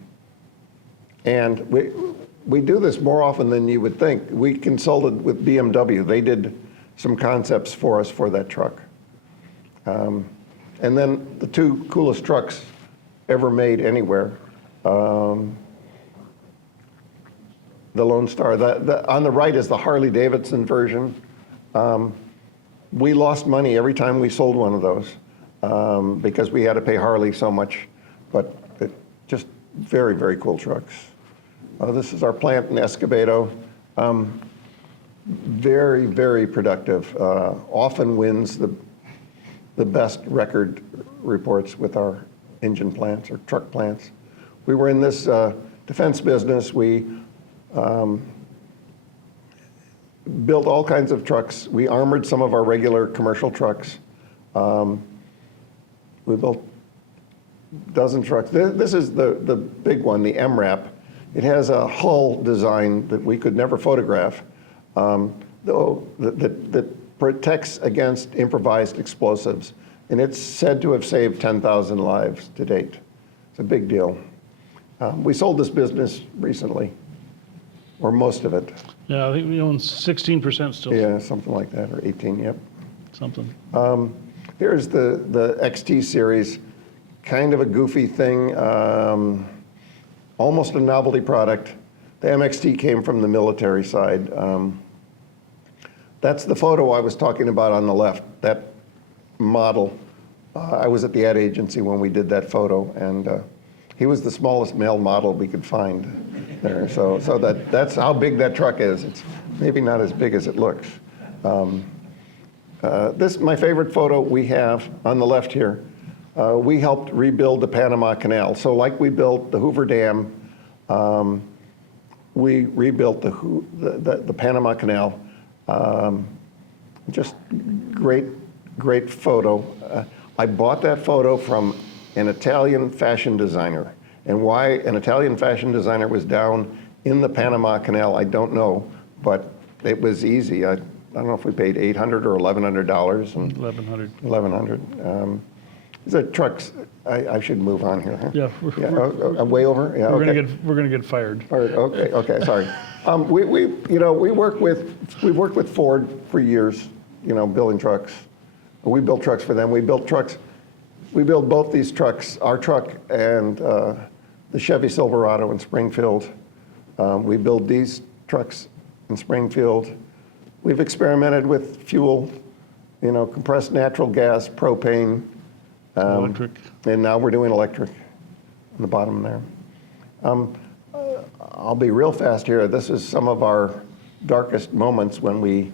we do this more often than you would think. We consulted with BMW. They did some concepts for us for that truck. And then the two coolest trucks ever made anywhere. The Lone Star. On the right is the Harley Davidson version. We lost money every time we sold one of those because we had to pay Harley so much, but just very, very cool trucks. This is our plant in Escobedo. Very, very productive. Often wins the best record reports with our engine plants or truck plants. We were in this defense business. We built all kinds of trucks. We armored some of our regular commercial trucks. We built a dozen trucks. This is the big one, the MRAP. It has a hull design that we could never photograph, though that protects against improvised explosives. And it's said to have saved 10,000 lives to date. It's a big deal. We sold this business recently, or most of it. Yeah, I think we own 16% still. Yeah, something like that, or 18, yep. Something. Here's the XT series, kind of a goofy thing, almost a novelty product. The MXT came from the military side. That's the photo I was talking about on the left, that model. I was at the ad agency when we did that photo, and he was the smallest male model we could find there. So that's how big that truck is. It's maybe not as big as it looks. This is my favorite photo we have on the left here. We helped rebuild the Panama Canal. So like we built the Hoover Dam, we rebuilt the Panama Canal. Just great photo. I bought that photo from an Italian fashion designer. And why an Italian fashion designer was down in the Panama Canal, I don't know, but it was easy. I don't know if we paid $800 or $1,100. And $1,100. $1,100. These are trucks. I should move on here. Huh? Yeah, I'm way over. Yeah, okay. We're gonna get fired. All right, okay, sorry. We worked with Ford for years, building trucks. We built trucks for them. We built both these trucks, our truck and the Chevy Silverado in Springfield. We build these trucks in Springfield. We've experimented with fuel, compressed natural gas, propane. Electric. And now we're doing electric on the bottom there. I'll be real fast here. This is some of our darkest moments when we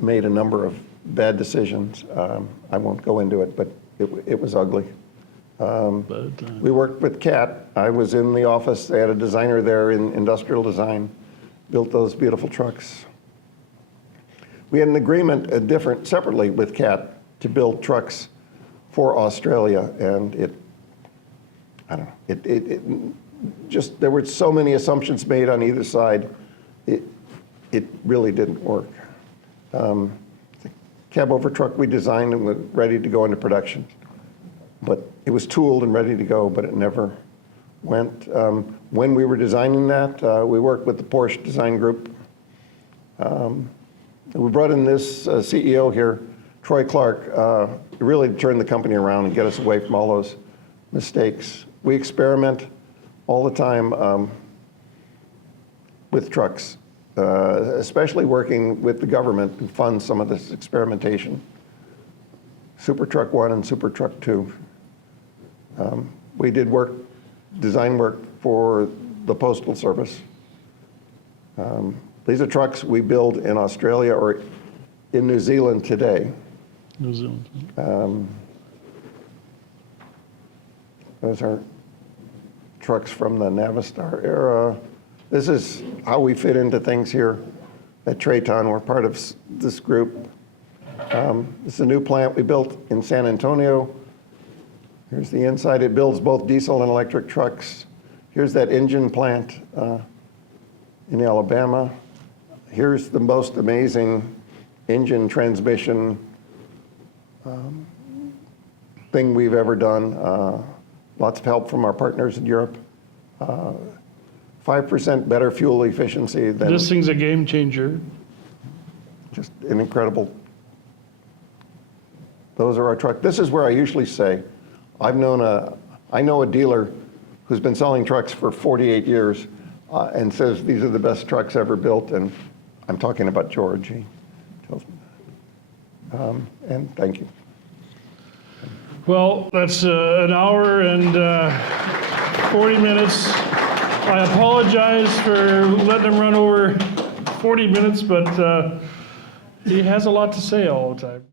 made a number of bad decisions. I won't go into it, but it was ugly. We worked with CAT. I was in the office. They had a designer there in industrial design, built those beautiful trucks. We had an agreement separately with CAT to build trucks for Australia, and there were so many assumptions made on either side, it really didn't work. The cab over truck we designed and was ready to go into production, but it was tooled and ready to go, but it never went. When we were designing that, we worked with the Porsche design group. We brought in this CEO here, Troy Clark, really turned the company around and get us away from all those mistakes. We experiment all the time with trucks, especially working with the government who funds some of this experimentation. Super Truck 1 and Super Truck 2. We did design work for the Postal Service. These are trucks we build in Australia or in New Zealand today. New Zealand. Those are trucks from the Navistar era. This is how we fit into things here at Traton. We're part of this group. This is a new plant we built in San Antonio. Here's the inside. It builds both diesel and electric trucks. Here's that engine plant in Alabama. Here's the most amazing engine transmission thing we've ever done. Lots of help from our partners in Europe. 5% better fuel efficiency than This thing's a game changer. just an incredible. Those are our trucks. This is where I usually say, I know a dealer who's been selling trucks for 48 years and says these are the best trucks ever built, and I'm talking about George. He tells me that. And thank you. Well, that's an hour and 40 minutes. I apologize for letting him run over 40 minutes, but he has a lot to say all the time.